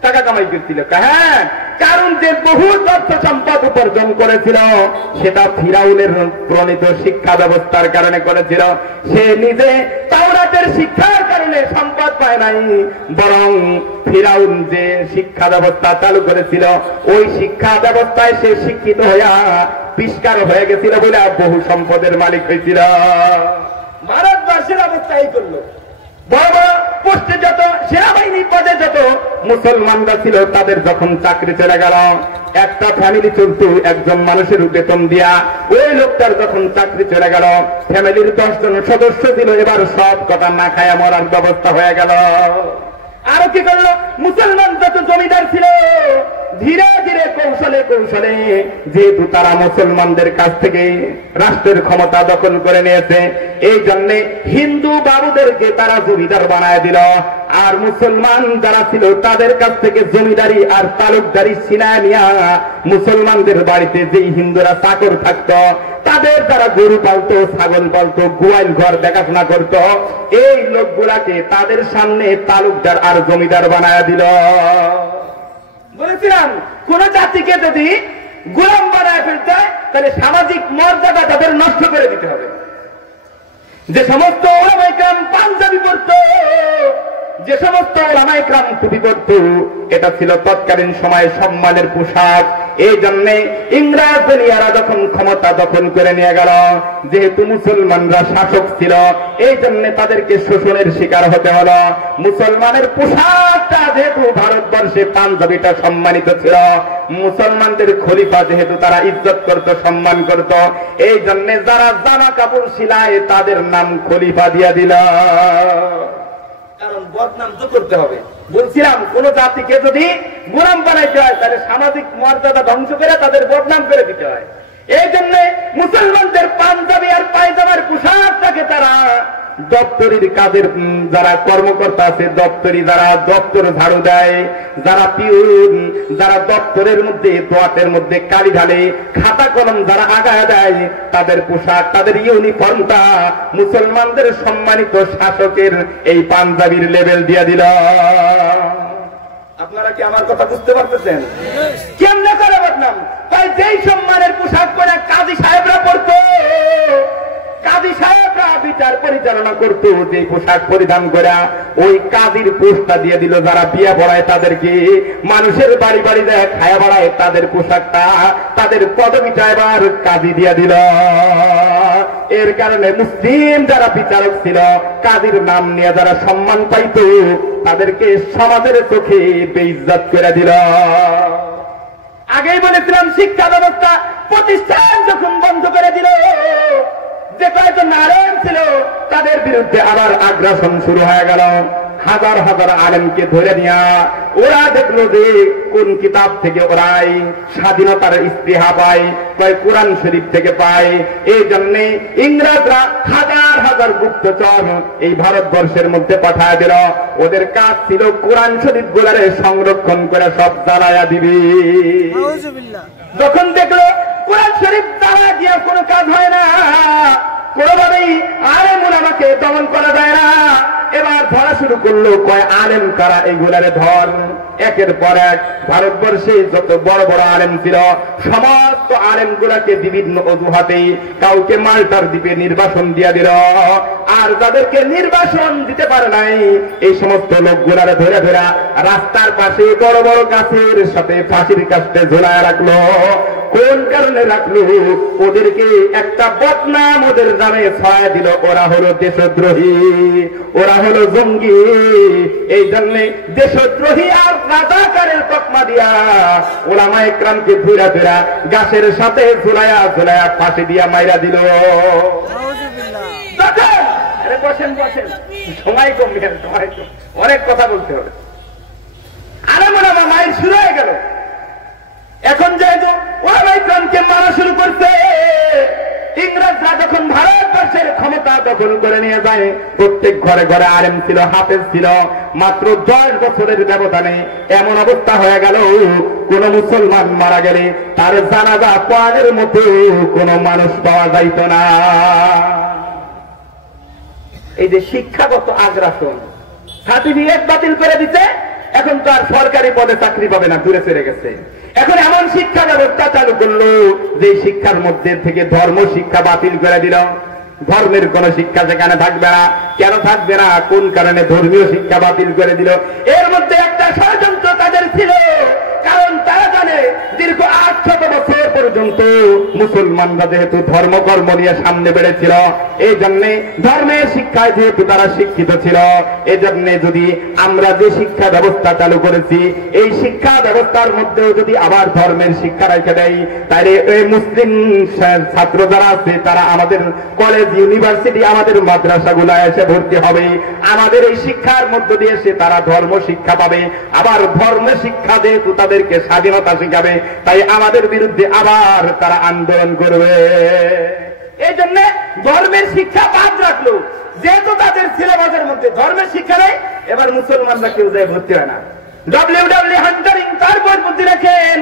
টাকা কামাই করছিল। হ্যাঁ, কারণ যে বহুত অর্থ সম্পদ উপার্জন করেছিল সেটা ফিরাউনের প্রণীত শিক্ষা ব্যবস্থার কারণে করেছিল। সে নিজে তাওরাতের শিক্ষার কারণে সম্পদ পায় নাই, বরং ফিরাউন যে শিক্ষা ব্যবস্থা চালু করেছিল ওই শিক্ষা ব্যবস্থায় সে শিক্ষিত হইয়া পিস্কার হয়ে গেছিল বলে বহু সম্পদের মালিক হয়েছিল। ভারতবর্ষের অবস্থা এই করলো। বড় বড় পোস্টে যত সেনাবাহিনী পদে যত মুসলমানরা ছিল তাদের যখন চাকরি চলে গেল, একটা ফ্যামিলি চলতো একজন মানুষের বেতন দিয়া, ওই লোকটার যখন চাকরি চলে গেল, ফ্যামিলির 10 জন সদস্য ছিল, এবার সব কথা না খায়া মরার ব্যবস্থা হয়ে গেল। আরো কি করলো, মুসলমান যত জমিদার ছিল ধীরে ধীরে কৌশলে কৌশলে, যেহেতু তারা মুসলমানদের কাছ থেকে রাষ্ট্রের ক্ষমতা দখল করে নিয়েছে, এই জন্যে হিন্দু বাবুদেরকে তারা জমিদার বানায় দিল। আর মুসলমান যারা ছিল তাদের কাছ থেকে জমিদারি আর তালুকদারি ছিনায় নিয়া মুসলমানদের বাড়িতে যেই হিন্দুরা চাকর থাকত, তাদের যারা গরু পালতো, ছাগল পালতো, গোয়াল ঘর দেখাশোনা করত, এই লোকগুলাকে তাদের সামনে তালুকদার আর জমিদার বানায় দিল। বলেছিলাম কোন জাতিকে যদি গোলাম বানায় ফেলতে হয় তাহলে সামাজিক মর্যাদা তাদের নষ্ট করে দিতে হবে। যে সমস্ত ওলামায়ে কেরাম পাঞ্জাবি পরত, যে সমস্ত ওলামায়ে কেরাম টুপি পরত, এটা ছিল তৎকালীন সময়ে সম্মানের পোশাক। এই জন্যে ইংরেজ দুনিয়ারা যখন ক্ষমতা দখল করে নিয়ে গেল, যেহেতু মুসলমানরা শাসক ছিল, এই জন্য তাদেরকে শোষণের শিকার হতে হলো। মুসলমানের পোশাকটা যেহেতু ভারতবর্ষে পাঞ্জাবিটা সম্মানিত ছিল, মুসলমানদের খলিফা যেহেতু তারা ইজ্জত করত, সম্মান করত, এই জন্য যারা জামা কাপড় সিলায় তাদের নাম খলিফা দিয়া দিল। কারণ বদনাম তো করতে হবে। বলছিলাম কোন জাতিকে যদি গোলাম বানাইতে হয় তাহলে সামাজিক মর্যাদা ধ্বংস করে তাদের বদনাম করে দিতে হয়। এই জন্য মুসলমানদের পাঞ্জাবি আর পায়জামার পোশাকটাকে তারা দপ্তরির কাজের যারা কর্মকর্তা আছে, দপ্তরি যারা দপ্তর ঝাড়ু দেয়, যারা পিউন, যারা দপ্তরের মধ্যে দোয়াতের মধ্যে কালি ঢালে, খাতা কলম যারা আগায় দেয়, তাদের পোশাক, তাদের ইউনিফর্মটা মুসলমানদের সম্মানিত শাসকের এই পাঞ্জাবির লেভেল দিয়ে দিল। আপনারা কি আমার কথা বুঝতে পারতেছেন? কেমনে করে বদনাম? তাই যেই সম্মানের পোশাক পরে কাজী সাহেবরা পরতো, কাজী সাহেবরা বিচার পরিচালনা করত, যে পোশাক পরিধান করে ওই কাজীর পোস্টটা দিয়ে দিল। যারা বিয়ে পড়ায় তাদেরকে, মানুষের বাড়ি বাড়ি যায় খায়া বাড়ায়, তাদের পোশাকটা, তাদের পদবিটা এবার কাজী দিয়ে দিল। এর কারণে মুসলিম যারা বিচারক ছিল, কাজীর নাম নিয়ে যারা সম্মান পাইত, তাদেরকে সমাজের চোখে বেইজ্জত করে দিল। আগেই বলেছিলাম শিক্ষা ব্যবস্থা প্রতিষ্ঠান যখন বন্ধ করে দিল, যে কয়েকজন আলেম ছিল তাদের বিরুদ্ধে আবার আগ্রাসন শুরু হয়ে গেল। হাজার হাজার আলেমকে ধরে নিয়া ওরা দেখলো যে কোন কিতাব থেকে ওরাই স্বাধীনতার ইস্তিহা পায়, কয় কোরআন শরীফ থেকে পায়। এই জন্যে ইংরেজরা হাজার হাজার গুপ্তচর এই ভারতবর্ষের মধ্যে পাঠায় দিল। ওদের কাজ ছিল কোরআন শরীফ গুলারে সংরক্ষণ করে সব জ্বালায়া দিবি। যখন দেখলো কোরআন শরীফ জ্বালা দিয়া কোনো কাজ হয় না, কোনোভাবেই আলেম ওলামাকে দমন করা যায় না, এবার ধরা শুরু করলো কয় আলেম কারা, এইগুলারে ধর। একের পর এক ভারতবর্ষে যত বড় বড় আলেম ছিল সমস্ত আলেম গুলাকে বিভিন্ন অজুহাতে কাউকে মাল্টার দ্বীপে নির্বাসন দিয়ে দিল। আর যাদেরকে নির্বাসন দিতে পারে নাই এই সমস্ত লোকগুলারে ধরে ধরে রাস্তার পাশে বড় বড় গাছের সাথে ফাঁসির কাস্টে ঝোলায় রাখলো। কোন কারণে রাখলো? ওদেরকে একটা বদনাম ওদের নামে ছড়ায় দিল, ওরা হলো দেশদ্রোহী, ওরা হলো জঙ্গি। এই জন্যে দেশদ্রোহী আর রাজাকারের তকমা দিয়া ওলামা ইকরামকে ধুরা ধুরা গাছের সাথে ঝুলায়া ঝুলায়া ফাঁসি দিয়া মাইরা দিল। আরে বসেন বসেন, সময় কম, সময় কম, অনেক কথা বলতে হবে। আরে মনে মাইল শুরু হয়ে গেল। এখন যেহেতু ওলামা ইকরামকে মারা শুরু করছে, ইংরেজরা যখন ভারতবর্ষের ক্ষমতা দখল করে নিয়ে যায়, প্রত্যেক ঘরে ঘরে আলেম ছিল, হাফেজ ছিল। মাত্র 10 বছরের ব্যবধানে এমন অবস্থা হয়ে গেল, কোন মুসলমান মারা গেলে তার জানাজা পড়ানোর মতো কোন মানুষ পাওয়া যাইত না। এই যে শিক্ষাগত আগ্রাসন, সার্টিফিকেট বাতিল করে দিতে, এখন তো আর সরকারি পদে চাকরি পাবে না, দূরে চলে গেছে। এখন এমন শিক্ষা ব্যবস্থা চালু করলো যে শিক্ষার মধ্যে থেকে ধর্ম শিক্ষা বাতিল করে দিল। ধর্মের কোন শিক্ষা সেখানে থাকবে না। কেন থাকবে না? কোন কারণে ধর্মীয় শিক্ষা বাতিল করে দিল? এর মধ্যে একটা ষড়যন্ত্র তাদের ছিল। কারণ তারা জানে দীর্ঘ 800 বছর পর্যন্ত মুসলমানরা যেহেতু ধর্মকর্ম নিয়ে সামনে বেড়েছিল, এই জন্যে ধর্মের শিক্ষায় যেহেতু তারা শিক্ষিত ছিল, এই জন্যে যদি আমরা যে শিক্ষা ব্যবস্থা চালু করেছি এই শিক্ষা ব্যবস্থার মধ্যেও যদি আবার ধর্মের শিক্ষা রেখে দেয়, তাহলে এই মুসলিম ছাত্র যারা আছে তারা আমাদের কলেজ ইউনিভার্সিটি আমাদের মাদ্রাসাগুলায় এসে ভর্তি হবে। আমাদের এই শিক্ষার মধ্য দিয়ে এসে তারা ধর্ম শিক্ষা পাবে। আবার ধর্ম শিক্ষা যেহেতু তাদেরকে স্বাধীনতা শিখাবে, তাই আমাদের বিরুদ্ধে আবার তারা আন্দোলন করবে। এই জন্য ধর্মের শিক্ষা বাদ রাখলো। যেহেতু তাদের সিলেবাসের মধ্যে ধর্মের শিক্ষা নেই, এবার মুসলমানরা কেউ যায় ভর্তি হয় না। ডব্লিউ হান্টারিং তার বই মধ্যে রাখেন,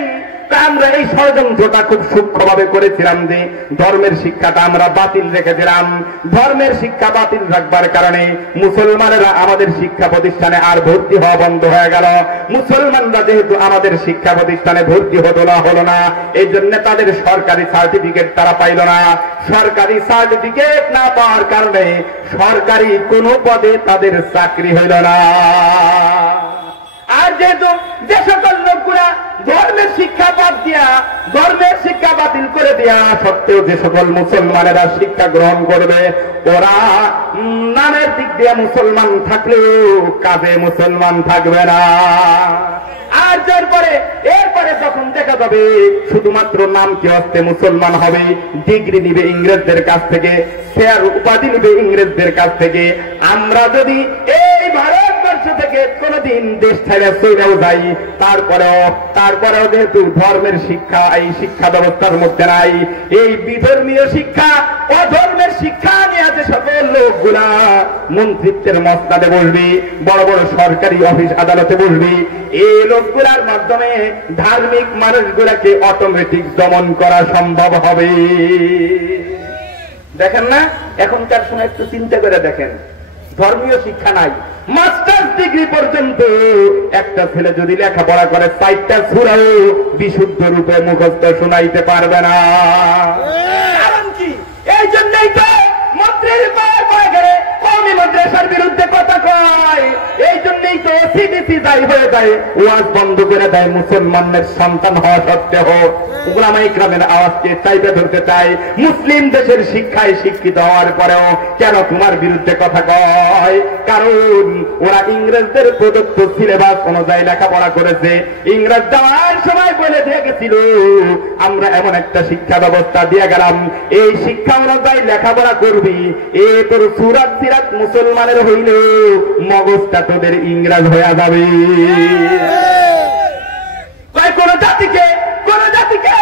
আমরা এই ষড়যন্ত্রটা খুব সূক্ষ্মভাবে করেছিলাম যে ধর্মের শিক্ষাটা আমরা বাতিল রেখেছিলাম। ধর্মের শিক্ষা বাতিল রাখবার কারণে মুসলমানেরা আমাদের শিক্ষা প্রতিষ্ঠানে আর ভর্তি হওয়া বন্ধ হয়ে গেল। মুসলমানরা যেহেতু আমাদের শিক্ষা প্রতিষ্ঠানে ভর্তি হলো না, এই জন্য তাদের সরকারি সার্টিফিকেট তারা পাইল না। সরকারি সার্টিফিকেট না পাওয়ার কারণে সরকারি কোনো পদে তাদের চাকরি হইল না। আর যেহেতু যে সকল লোকগুলা ধর্মের শিক্ষা বাদ দিয়া, ধর্মের শিক্ষা বাতিল করে দেয়া সত্ত্বেও যে সকল মুসলমানেরা শিক্ষা গ্রহণ করবে, ওরা নামের দিক দিয়ে মুসলমান থাকলেও কাজে মুসলমান থাকবে না। আর এরপরে যখন দেখা যাবে শুধুমাত্র নাম কি হস্তে মুসলমান হবে, ডিগ্রি নিবে ইংরেজদের কাছ থেকে, স্যার উপাধি নিবে ইংরেজদের কাছ থেকে। আমরা যদি এই ভারতবর্ষ থেকে কোনদিন দেশ ছেড়ে চলেও যাই, তারপরেও যেহেতু ধর্মের শিক্ষা এই শিক্ষা ব্যবস্থার মধ্যে নাই, এই বিধর্মীয় শিক্ষা অধর্মের শিক্ষা নিয়ে যে সকল লোকগুলা মন্ত্রিত্বের মসনদে বসবি, বড় বড় সরকারি অফিস আদালতে বসবি, এই লোকগুলার মাধ্যমে ধার্মিক মানুষগুলাকে অটোমেটিক দমন করা সম্ভব হবে। দেখেন না, এখনকার সময় একটু চিন্তা করে দেখেন, ধর্মীয় শিক্ষা নাই, মাস্টার্স ডিগ্রি পর্যন্ত একটা ছেলে যদি লেখাপড়া করে 4টা সূরাও বিশুদ্ধ রূপে মুখস্থ শোনাইতে পারবে না। কারণ কি? এই জন্যই তো মন্ত্রীর পায়ে পায়ে গেলে কওমি মাদ্রাসার বিরুদ্ধে কথা কয়, এই জন্যই তো সিডিসি দায়ী হয়ে যায়, ওয়াজ বন্ধ করে দেয় মুসলমানের সন্তান হওয়া সত্ত্বেও। উলামা ইকরামের আওয়াজকে চাইতে ধরতে চাই, মুসলিম দেশের শিক্ষায় শিক্ষিত হওয়ার পরেও কেন তোমার বিরুদ্ধে কথা কয়? কারণ ওরা ইংরেজদের প্রদত্ত সিলেবাস অনুযায়ী লেখাপড়া করেছে। ইংরেজ যাওয়ার সময় বলে দিয়ে গেছিল, আমরা এমন একটা শিক্ষা ব্যবস্থা দিয়ে গেলাম, এই শিক্ষা অনুযায়ী লেখাপড়া করবি, এ তোর সুরাত সিরাত মুসলমানের হইল, মগজটা তোদের ইংরেজ হয়ে যাবে। কোন জাতিকে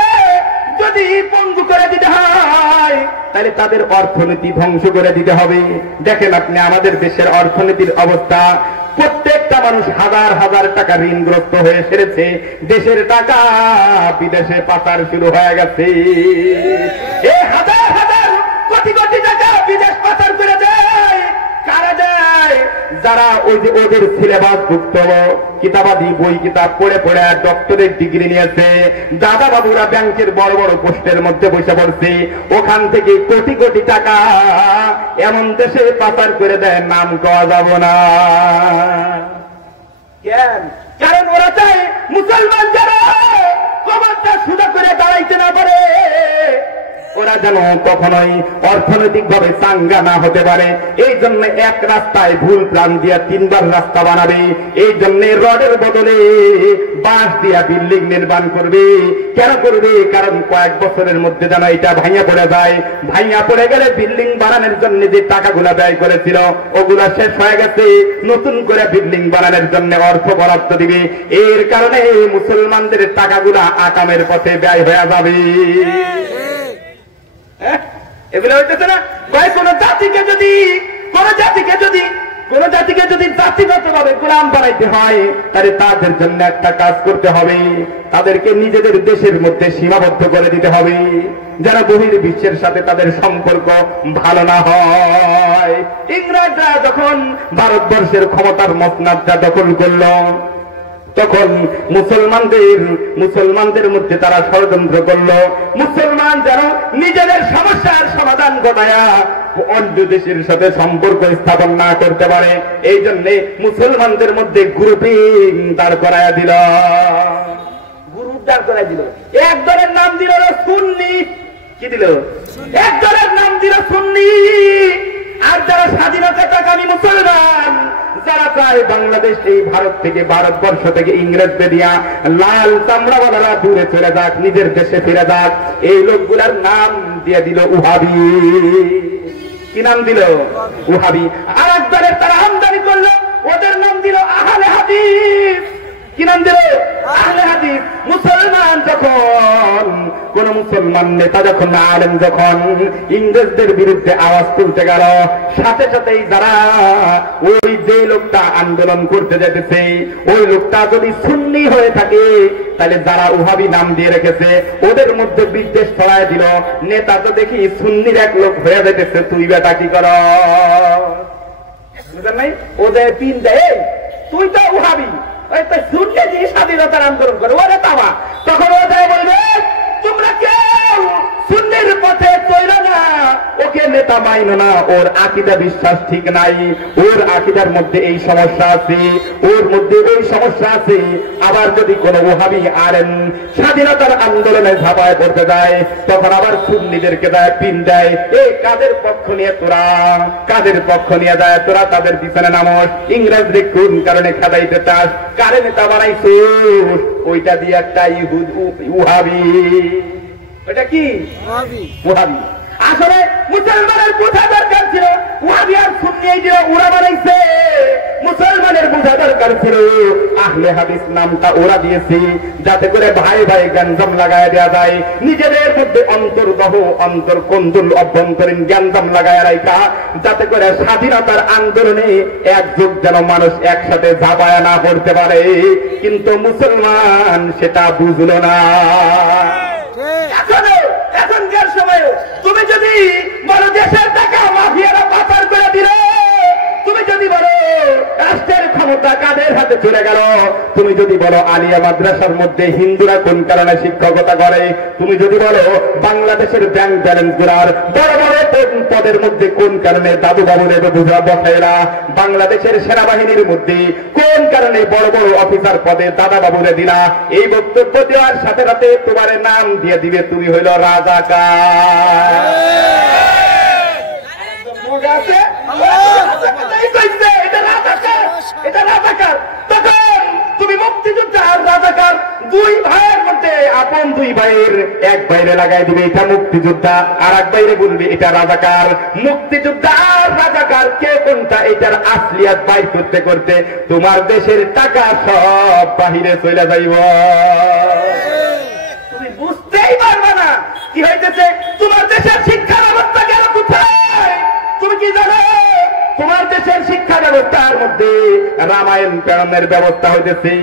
যদি পঙ্গু করে দিতে হয়, তাহলে তাদের অর্থনীতি ধ্বংস করে দিতে হবে। দেখেন আপনি আমাদের দেশের অর্থনীতির অবস্থা, প্রত্যেকটা মানুষ হাজার হাজার টাকা ঋণগ্রস্ত হয়ে সেরেছে, দেশের টাকা বিদেশে পাচার শুরু হয়ে গেছে। এই হাজার হাজার কোটি কোটি টাকা বিদেশ পাচার করে দেয় কারা দেয়? যারা ওই যে ওদের সিলেবাস যুক্ত কিতাবাদি বই কিতাব পড়ে পড়ে ডক্টরেট ডিগ্রি নিয়েছে, দাদা বাবুরা ব্যাংকের বড় বড় পোস্টের মধ্যে বসে পড়ছে, ওখান থেকে কোটি কোটি টাকা এমন দেশে পাচার করে দেয়, নাম কওয়া যাব না। কেন? কারণ ওরা চায় মুসলমান যারা কবরটা সুদা করে দাঁড়াইতে না পারে, ওরা যেন কখনোই অর্থনৈতিক ভাবে চাঙ্গা না হতে পারে। এই জন্য এক রাস্তায় ভুল প্ল্যান দিয়া 3 বার রাস্তা বানাবে। এই জন্য রডের বদলে বাঁশ দিয়া বিল্ডিং নির্মাণ করবে। কেন করবে? কারণ কয়েক বছরের মধ্যে যেন এটা ভাঙা পড়ে যায়। ভাঙা পড়ে গেলে বিল্ডিং বানানোর জন্য যে টাকাগুলা ব্যয় করেছিল ওগুলা শেষ হয়ে গেছে, নতুন করে বিল্ডিং বানানোর জন্য অর্থ বরাদ্দ দিবে। এর কারণে মুসলমানদের টাকাগুলা আকামের পথে ব্যয় হয়ে যাবে। এগুলো হইতেছে না? কোন জাতিকে যদি জাতিগত ভাবে গোলাম বানাইতে হয়, তাহলে তাদের জন্য একটা কাজ করতে হবে, তাদেরকে নিজেদের দেশের মধ্যে সীমাবদ্ধ করে দিতে হবে, যারা বহির বিশ্বের সাথে তাদের সম্পর্ক ভালো না হয়। ইংরেজরা যখন ভারতবর্ষের ক্ষমতার মসনদটা দখল করল, তখন মুসলমানদের মধ্যে তারা ষড়যন্ত্র করল, মুসলমান যেন নিজেদের সমস্যার সমাধান ঘটায়া অন্য দেশের সাথে সম্পর্ক স্থাপন না করতে পারে, এই জন্য মুসলমানদের মধ্যে গ্রুপিং দাঁড় করাইয়া দিল। এক দলের নাম দিল সুন্নি। কি দিল? এক দলের নাম দিল সুন্নি। আর যারা স্বাধীনতাকামী মুসলমান, যারা চায় বাংলাদেশ এই ভারতবর্ষ থেকে ইংরেজদের দিয়া লাল চামড়াওয়ালারা দূরে চলে যাক, নিজের দেশে ফিরে যাক, এই লোকগুলার নাম দিয়ে দিল উহাবি। কি নাম দিল? উহাবি। আর এক দলের তারা আমদানি করলো, ওদের নাম দিল আহলে হাদিস। কি নাম দিল? আহলে হাদিস। মুসলমান যখন কোন মুসলমান নেতা যখন আলেম যখন ইংরেজদের বিরুদ্ধে আওয়াজ তুলতে গেল, সাথে সাথেই যারা ওই যে লোকটা আন্দোলন করতে যেতেছে ওই লোকটা যদি সুন্নি হয়ে থাকে, তাহলে যারা উহাবি নাম দিয়ে রেখেছে ওদের মধ্যে বিদ্বেষ ছড়ায় দিল। নেতা তো দেখি সুন্নির এক লোক হয়ে যেতেছে, তুই বেটা কি কর? বুঝলেন নাই? ওদের পিন দেয়, তুই তো উহাবি, শুনলে যে স্বাধীনতার আন্দোলন করে ওরা তাওয়া, তখন ওদের বলবে তোমরা কেউ সুন্নির পথে চলো না, ওকে নেতা মাইনো না, ওর আকীদা বিশ্বাস ঠিক নাই, ওর আকীদার মধ্যে এই সমস্যা আছে, ওর মধ্যে এই সমস্যা আছে। আবার যদি কোনো ওহাবি আলেম স্বাধীনতার আন্দোলনে ঝাঁপায় পড়তে যায়, তখন আবার সুন্নিদেরকে দেয় পিন দেয়, এই কাদের পক্ষ নিয়ে তোরা, কাদের পক্ষ নিয়ে যায় তোরা, তাদের পিছনে নামস, ইংরেজদের কোন কারণে খেদাইতে চাস, কারে নেতা বানাইছে, ওইটা দিয়ে একটা উহাবি। ওইটা কি? উহাবি। আসলে মুসলমানের বোঝা দরকার ছিল উহাবি আর সুন্নি এই যে ওরা বানাইছে, মুসলমানের বোঝা দরকার ছিল আহলে হাদিস নামটা ওরা দিয়েছে, যাতে করে ভাই ভাই গ্যাঞ্জাম লাগায় দেওয়া যায়, নিজেদের মধ্যে অন্তর্দহ অন্তর্কন্দুল অভ্যন্তরীণ গ্যাঞ্জাম লাগায় রাখা, যাতে করে স্বাধীনতার আন্দোলনে একযোগ যেন মানুষ একসাথে ঝাঁপায়া না পড়তে পারে। কিন্তু মুসলমান সেটা বুঝলো না। এখনকার সময় তুমি যদি বড় দেশের টাকা মাফিয়ারা পাচার করে দিল, তুমি যদি যদি বলো রাষ্ট্রের ক্ষমতা কাদের হাতে চলে গেল, তুমি যদি বলো আলিয়া মাদ্রাসার মধ্যে হিন্দুরা কোন কারণে শিক্ষকতা করে, তুমি যদি বলো বাংলাদেশের ব্যাংক ব্যালেন্স গুলার বড় বড় পদের মধ্যে কোন কারণে দাদু বাবুরে বুঝা বসাইলা, বাংলাদেশের সেনাবাহিনীর মধ্যে কোন কারণে বড় বড় অফিসার পদে দাদা বাবুরে দিলা, এই বক্তব্য দেওয়ার সাথে সাথে তোমার নাম দিয়ে দিবে তুমি হইল রাজাকার। তখন তুমি মুক্তিযোদ্ধা আর রাজাকার দুই ভাইয়ের মধ্যে আপন দুই ভাইয়ের এক বাইরে লাগাই দিবে এটা মুক্তিযোদ্ধা, আর এক বাইরে বলবে এটা রাজাকার। মুক্তিযোদ্ধা আর রাজাকার কে কোনটা এটার আসলিয়াত বাইর করতে করতে তোমার দেশের টাকা সব বাহিরে চলে যাইব, তুমি বুঝতেই পারবে না কি হইতেছে। তোমার দেশের শিক্ষা ব্যবস্থা গেল কোথায় তুমি কি জানো? তোমার দেশের শিক্ষা ব্যবস্থার মধ্যে রামায়ণ প্রেরণের ব্যবস্থা হইতেছে,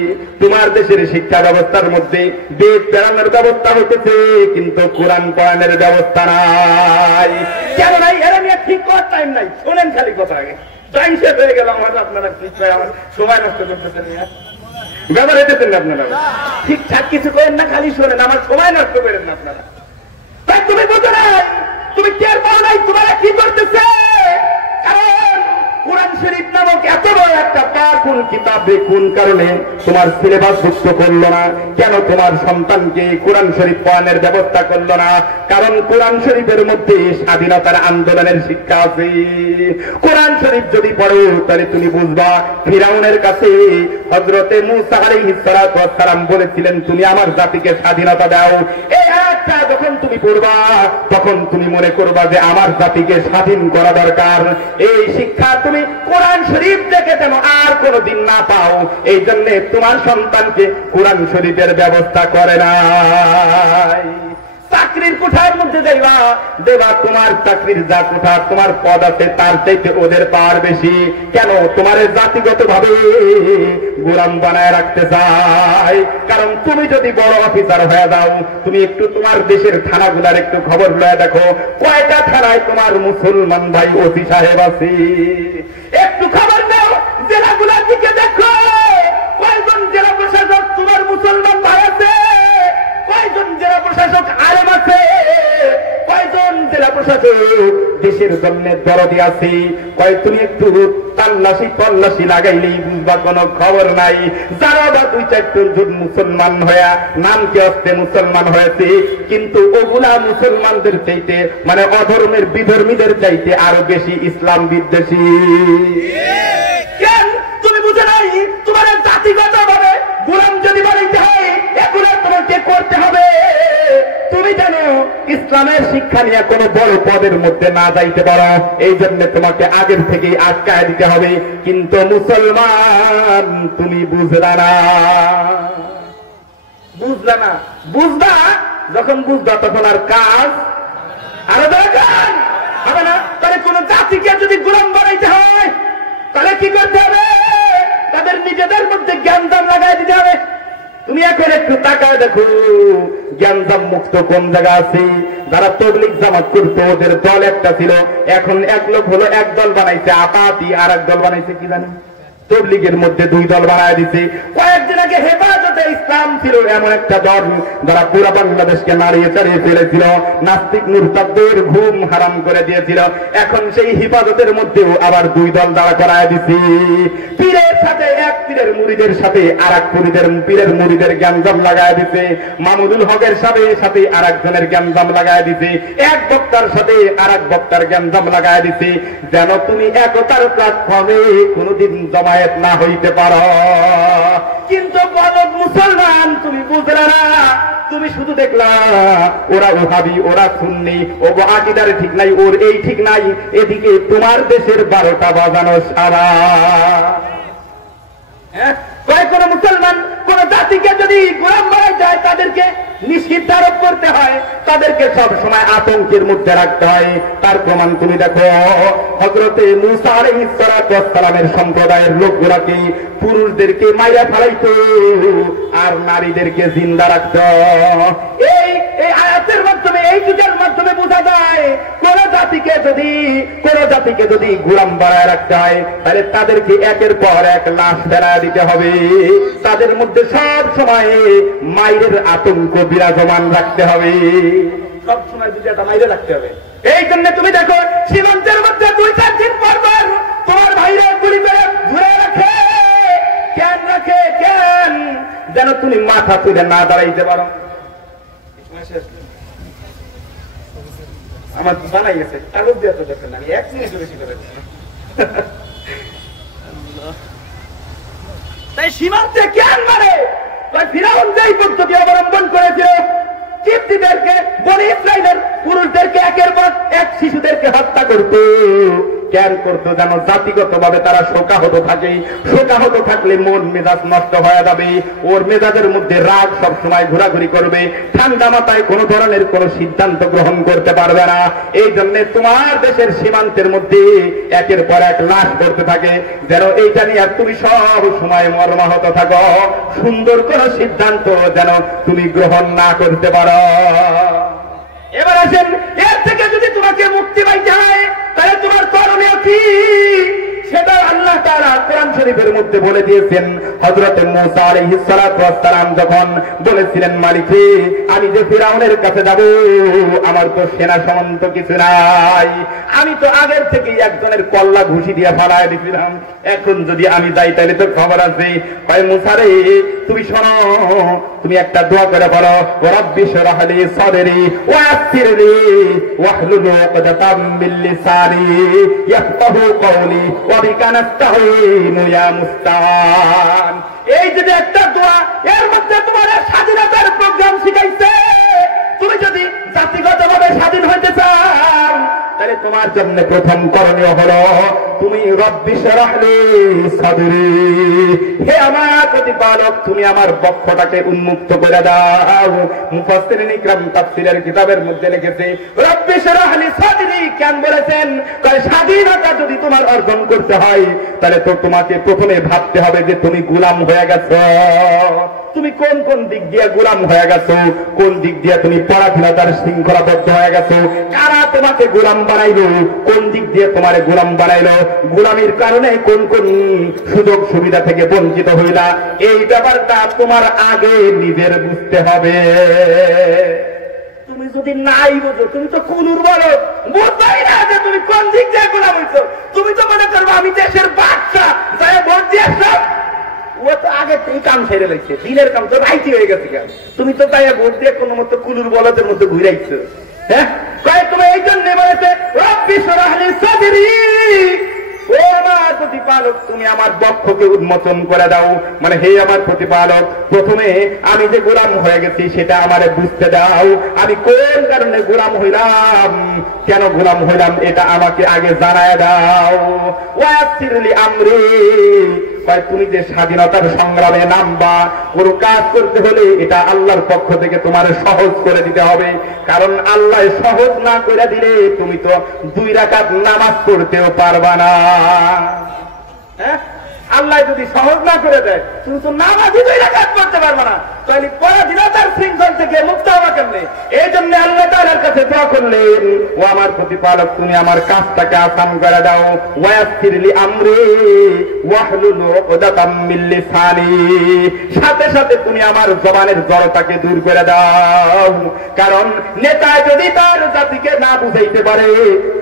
তোমার দেশের শিক্ষা ব্যবস্থার মধ্যে বেদ প্রেরণের ব্যবস্থা হইতেছে, কিন্তু কোরআন পড়ানোর ব্যবস্থা নাই। কেন নাই? এরা নিয়ে ঠিক করার টাইম নাই। শোনেন খালি কথা, আগে টাইম শেষ হয়ে গেল আমার, আপনারা ঠিক করে আমার সময় নষ্ট করতেছেন, ব্যবহার হইতেছেন না আপনারা, ঠিকঠাক কিছু করেন না, খালি শোনেন, আমার সময় নষ্ট করেন না আপনারা। তাই তুমি বুঝো না, তুমি টের পাও নাই তোমারা কি করতেছে। কারণ কোরআন শরীফ নামক এত বড় একটা পাওয়ারফুল কিতাবে কোন কারণে তোমার সিলেবাস যুক্ত করলো না? কেন তোমার সন্তানকে কোরআন শরীফ পড়ানোর ব্যবস্থা করলো না? কারণ কোরআন শরীফের মধ্যে স্বাধীনতার আন্দোলনের শিক্ষা আছে। কোরআন শরীফ যদি পড়ো তাহলে তুমি বুঝবা ফিরাউনের কাছে হযরতে মূসা আলাইহিস সালাতু ওয়াস সালাম বলেছিলেন তুমি আমার জাতিকে স্বাধীনতা দাও। এই আয়াতটা যখন তুমি পড়বা তখন তুমি মনে করবা যে আমার জাতিকে স্বাধীন করা দরকার। এই শিক্ষা তুমি কোরআন শরীফ থেকে যেন আর কোনদিন না পাও, এই জন্য তোমার সন্তানকে কোরআন শরীফের ব্যবস্থা করে নাই। চাকরির কোঠার মধ্যে যাইবা, দেবা তোমার চাকরির যা কোঠা তোমার পদ আছে তার চাইতে ওদের পাওয়ার বেশি। কেন? তোমার জাতিগত ভাবে গোলাম বানায় রাখতে চাই। কারণ তুমি যদি বড় অফিসার হয়ে যাও, তুমি একটু তোমার দেশের থানাগুলার একটু খবর লয়ে দেখো, কয়টা থানায় তোমার মুসলমান ভাই ওসি সাহেব আছে? একটু খবর নাও, জেলাগুলার দিকে দেখো, কয়জন জেলা প্রশাসক তোমার মুসলমান ভাই আছে, কয়জন জেলা প্রশাসক আলেম আছে, কয়জন জেলা প্রশাসক দেশের জন্য দরদি আছে। কয় তুমি একটু তল্লাশি লাগাইলেই বুঝবা কোনো খবর নাই। যারা বা দুই চারজন মুসলমান হয়ে নামকে অস্তে মুসলমান হয়েছে, কিন্তু ওগুলা মুসলমানদের চাইতে মানে অধর্মের বিধর্মীদের চাইতে আরো বেশি ইসলাম বিদ্বেষী। কেন? তুমি বুঝে নাই তোমার জাতিগত ভাবে গোলাম যদি বানাইতে হয় এগুলো তোমাকে করতে হবে। তুমি জানো ইসলামের শিক্ষা নিয়ে কোনো বড় পদের মধ্যে না যাইতে পারো, এই জন্য তোমাকে আগের থেকে আটকায় দিতে হবে। কিন্তু মুসলমান তুমি বুঝলা না, বুঝবা যখন বুঝবা তখন আর কাজ আরো দরকার হবে না। তাহলে কোন জাতিকে যদি গোলাম বানাইতে হয় তাহলে কি করতে হবে? তাদের নিজেদের মধ্যে জ্ঞানদান লাগাই দিতে হবে। তুমি এখন একটু তাকায় দেখো জ্ঞানদাম মুক্ত কোন জায়গা আছে। যারা তবলিগ জামাত করতো ওদের দল একটা ছিল, এখন এক লোক হলো এক দল বানাইছে আপাতি, আর এক দল বানাইছে কি জানি তবলিগের মধ্যে দুই দল বানায় দিছে। কয়েকদিন আগে হেফাজতে ইসলাম ছিল এমন একটা দল যারা পুরো বাংলাদেশকে নাড়িয়ে চাড়িয়ে ফেলেছিল, নাস্তিক মুরতাদদের ঘুম হারাম করে দিয়েছিল। এখন সেই হেফাজতের মধ্যেও আবার দুই দল দাঁড়া করায় দিছি। পীরের সাথে এক পীরের মুরিদের সাথে আর এক পীরের মুরিদের জ্ঞানজাম লাগায় দিছে। মামুদুল হকের সাথে সাথে আর একজনের জ্ঞানজাম লাগায় দিছে। এক বক্তার সাথে আর এক বক্তার জ্ঞানজাম লাগায় দিছে, যেন তুমি একতার প্ল্যাটফর্মে কোনদিন জমায়েত না হইতে পারো। কিন্তু কত মুসলমান তুমি বুঝলে না, তুমি শুধু দেখলা ওরা ওহাবি, ওরা সুন্নি, ও আকীদার ঠিক নাই, ওর এই ঠিক নাই, এদিকে তোমার দেশের 12টা বাজানো সারা। কোন মুসলমান কোন জাতিকে যদি গোলাম বানাই যায় তাদেরকে নিষিদ্ধ আরোপ করতে হয়, তাদেরকে সব সময় আতঙ্কের মধ্যে রাখতে হয়। তার প্রমাণ তুমি দেখো হযরতে মূসা আলাইহিস সালাতু ওয়াস সালামের সম্প্রদায়ের লোকগুলাকে পুরুষদেরকে মাইরা ফেলাইতো আর নারীদেরকে জিন্দা রাখতো। এই আয়াত আয়াতের মাধ্যমে এই যুগের মাধ্যমে বোঝা যায় কোন জাতিকে যদি গোলাম বানায় রাখতে হয় তাহলে তাদেরকে একের পর এক লাশ ফেলা দিতে হবে, তাদের মধ্যে সব সময় মায়ের আতঙ্ক বিরাজমান রাখতে হবে, সব সময় যদি একটা মাইরে রাখতে হবে। এই জন্য তুমি দেখো সীমান্তের মধ্যে 2-4 দিন পর পর তোমার ভাইরা গুলি করে ঘুরে রাখে। কেন রাখে? কেন? যেন তুমি মাথা তুলে না দাঁড়াইতে পারো। আমার জানাই গেছে কাগজ দিয়ে তো দেখেন আমি 1 মিনিট বেশি করে তাই সীমান্তে কেন মানে ফিরাউন যেই পদ্ধতি অবলম্বন করেছিল, কিপ্তিদেরকে বনি ইসরাইলের পুরুষদেরকে একের পর এক শিশুদেরকে হত্যা করত। কেন করতো? যেন জাতিগত ভাবে তারা শোকাহত থাকে, শোকাহত থাকলে মন মেজাজ নষ্ট হয়ে যাবে, ওর মেজাজের মধ্যে রাগ সবসময় ঘোরাঘুরি করবে, ঠান্ডা মাথায় কোন ধরনের কোন সিদ্ধান্ত গ্রহণ করতে পারবে না। এই জন্য তোমার দেশের সীমান্তের মধ্যে একের পর এক লাশ করতে থাকে, যেন এইটা নিয়ে তুমি সব সময় মর্মাহত থাকো, সুন্দর কোন সিদ্ধান্ত যেন তুমি গ্রহণ না করতে পারো। এবার আসেন, এর থেকে যদি তোমাকে মুক্তি পাইতে হয় তাহলে তোমার করণীয় কি? সেটা আল্লাহ তাআলা কোরআন শরীফের মধ্যে বলে দিয়েছেন। হযরত মূসা আলাইহিস সালাতু ওয়াস সালাম যখন বলেছিলেন, মালিক আমি যে ফিরাউনের কাছে যাব, আমার তো সেনা সামন্ত কিছু নাই, আমি তো আগের থেকেই একজনের কল্লা ঘুষি দিয়ে ফালায় দিয়েছিলাম, এখন যদি আমি যাই তাহলে তো খবর আছে। কয় মূসা রে তুমি শোনো, তুমি একটা দোয়া করে বলো, রাব্বি শরহ লি সাদরি ওয়াসসির লি ওয়াহলুল উকদাতাম মিন লিসানি ইয়াফকাহু কওলি ওয়া বিকা নাস্তাঈনু ইয়া মুস্তাআন। এই যে একটা দোয়া, এর মধ্যে তোমার স্বাধীনতার প্রোগ্রাম শিখাইছে। তুমি যদি জাতিগতভাবে স্বাধীন হইতে চাও তাহলে তোমার জন্য প্রথম করণীয় হলো তুমি রব্বি শরহ লি সাদরি, হে আমার প্রতিপালক তুমি আমার বক্ষটাকে উন্মুক্ত করে দাও। মুফাসসিরিন ইকরাম তাফসীরের কিতাবের মধ্যে লিখেছে রব্বি শরহ লি সাদরি কেন বলেছেন? কারণ স্বাধীনতা যদি তোমার অর্জন করতে হয় তাহলে তো তোমাকে প্রথমে ভাবতে হবে যে তুমি গোলাম হয়ে গেছো। তুমি কোন কোন দিক দিয়ে গোলাম হয়ে গেছো, কোন দিক দিয়ে তুমি পরাধীনতার শৃঙ্খলাবদ্ধ হয়ে গেছো, কারা তোমাকে গোলাম বানাইলো, কোন দিক দিয়ে তোমার গোলাম বানাইলো, গোলামির কারণে কোন কোন সুযোগ সুবিধা থেকে বঞ্চিত হইলা, এই ব্যাপারটা তোমার আগে নিজের বুঝতে হবে। তুমি যদি নাই বুঝো, তুমি তো কুনুর বলো, বুঝবাই না যে তুমি কোন দিক দিয়ে গোলাম হইছো। তুমি তো মনে করবো আমি দেশের বাচ্চা, যাই ভোট দিয়ে আসলাম, ও তো আগে এই কাম ছেড়ে লাগছে, দিনের কাম তো রাইতি হয়ে গেছে। তুমি তো তাই ভোট দিয়ে কোনো মতো কুলুর বলদের মধ্যে ঘুরাইছো। হ্যাঁ, তুমি এই জন্য বলেছে রব্বি শরহ লি সাদরি, ও আমার প্রতিপালক তুমি আমার বক্ষকে উন্মোচন করে দাও। মানে হে আমার প্রতিপালক, প্রথমে আমি যে গোলাম হয়ে গেছি সেটা আমারে বুঝতে দাও, আমি কোন কারণে গোলাম হইলাম, কেন গোলাম হইলাম এটা আমাকে আগে জানায় দাও। ওয়াসসির লি আমরি, তুমি যে স্বাধীনতার সংগ্রামে নামবা, কোন কাজ করতে হলে এটা আল্লাহর পক্ষ থেকে তোমার সহজ করে দিতে হবে, কারণ আল্লাহ সহজ না করে দিলে তুমি তো 2 রাকাত নামাজ পড়তেও পারবা না। আল্লাহ যদি সহজ না করে দেয় তুমি তো নামাজই 2 রাকাত পড়তে পারবা না, তাহলে পরাধীনতার শৃঙ্খল থেকে মুক্ত হওয়া কেমনে? এই জন্য আল্লাহ তাআলার কাছে দোয়া করলেন, ও আমার প্রতিপালক তুমি আমার কাজটাকে আসান করে দাও। ওয়াসসির লি আমরি ওয়াহলুল উকদাতাম মিন লিসানি, সাথে সাথে তুমি আমার জবানের জড়তাকে দূর করে দাও। কারণ নেতা যদি তার জাতিকে না বুঝাইতে পারে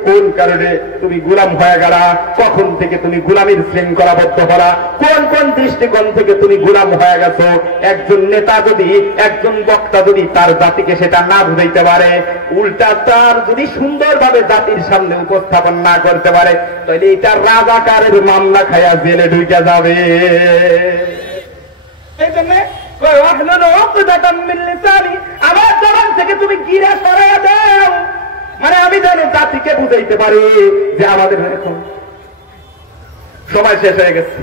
কোন কারণে তুমি গোলাম হয়ে গেলা, কখন থেকে তুমি গোলামির শৃঙ্খলাবদ্ধ হলা, কোন কোন দৃষ্টিকোণ থেকে তুমি গোলাম হয়ে গেছো, একজন নেতা যদি, একজন বক্তা যদি তার জাতিকে সেটা না বুঝাইতে পারে, উল্টা তার যদি সুন্দরভাবে জাতির সামনে উপস্থাপন না করতে পারে, তাহলে এটা রাজাকারের মামলা খায়া জেলে ঢুকে যাবে। এই জন্য আমার জবান থেকে তুমি গিরা সরাইয়া দাও, মানে আমি যেন জাতিকে বুঝাইতে পারি যে আমাদের এখন সময় শেষ হয়ে গেছে।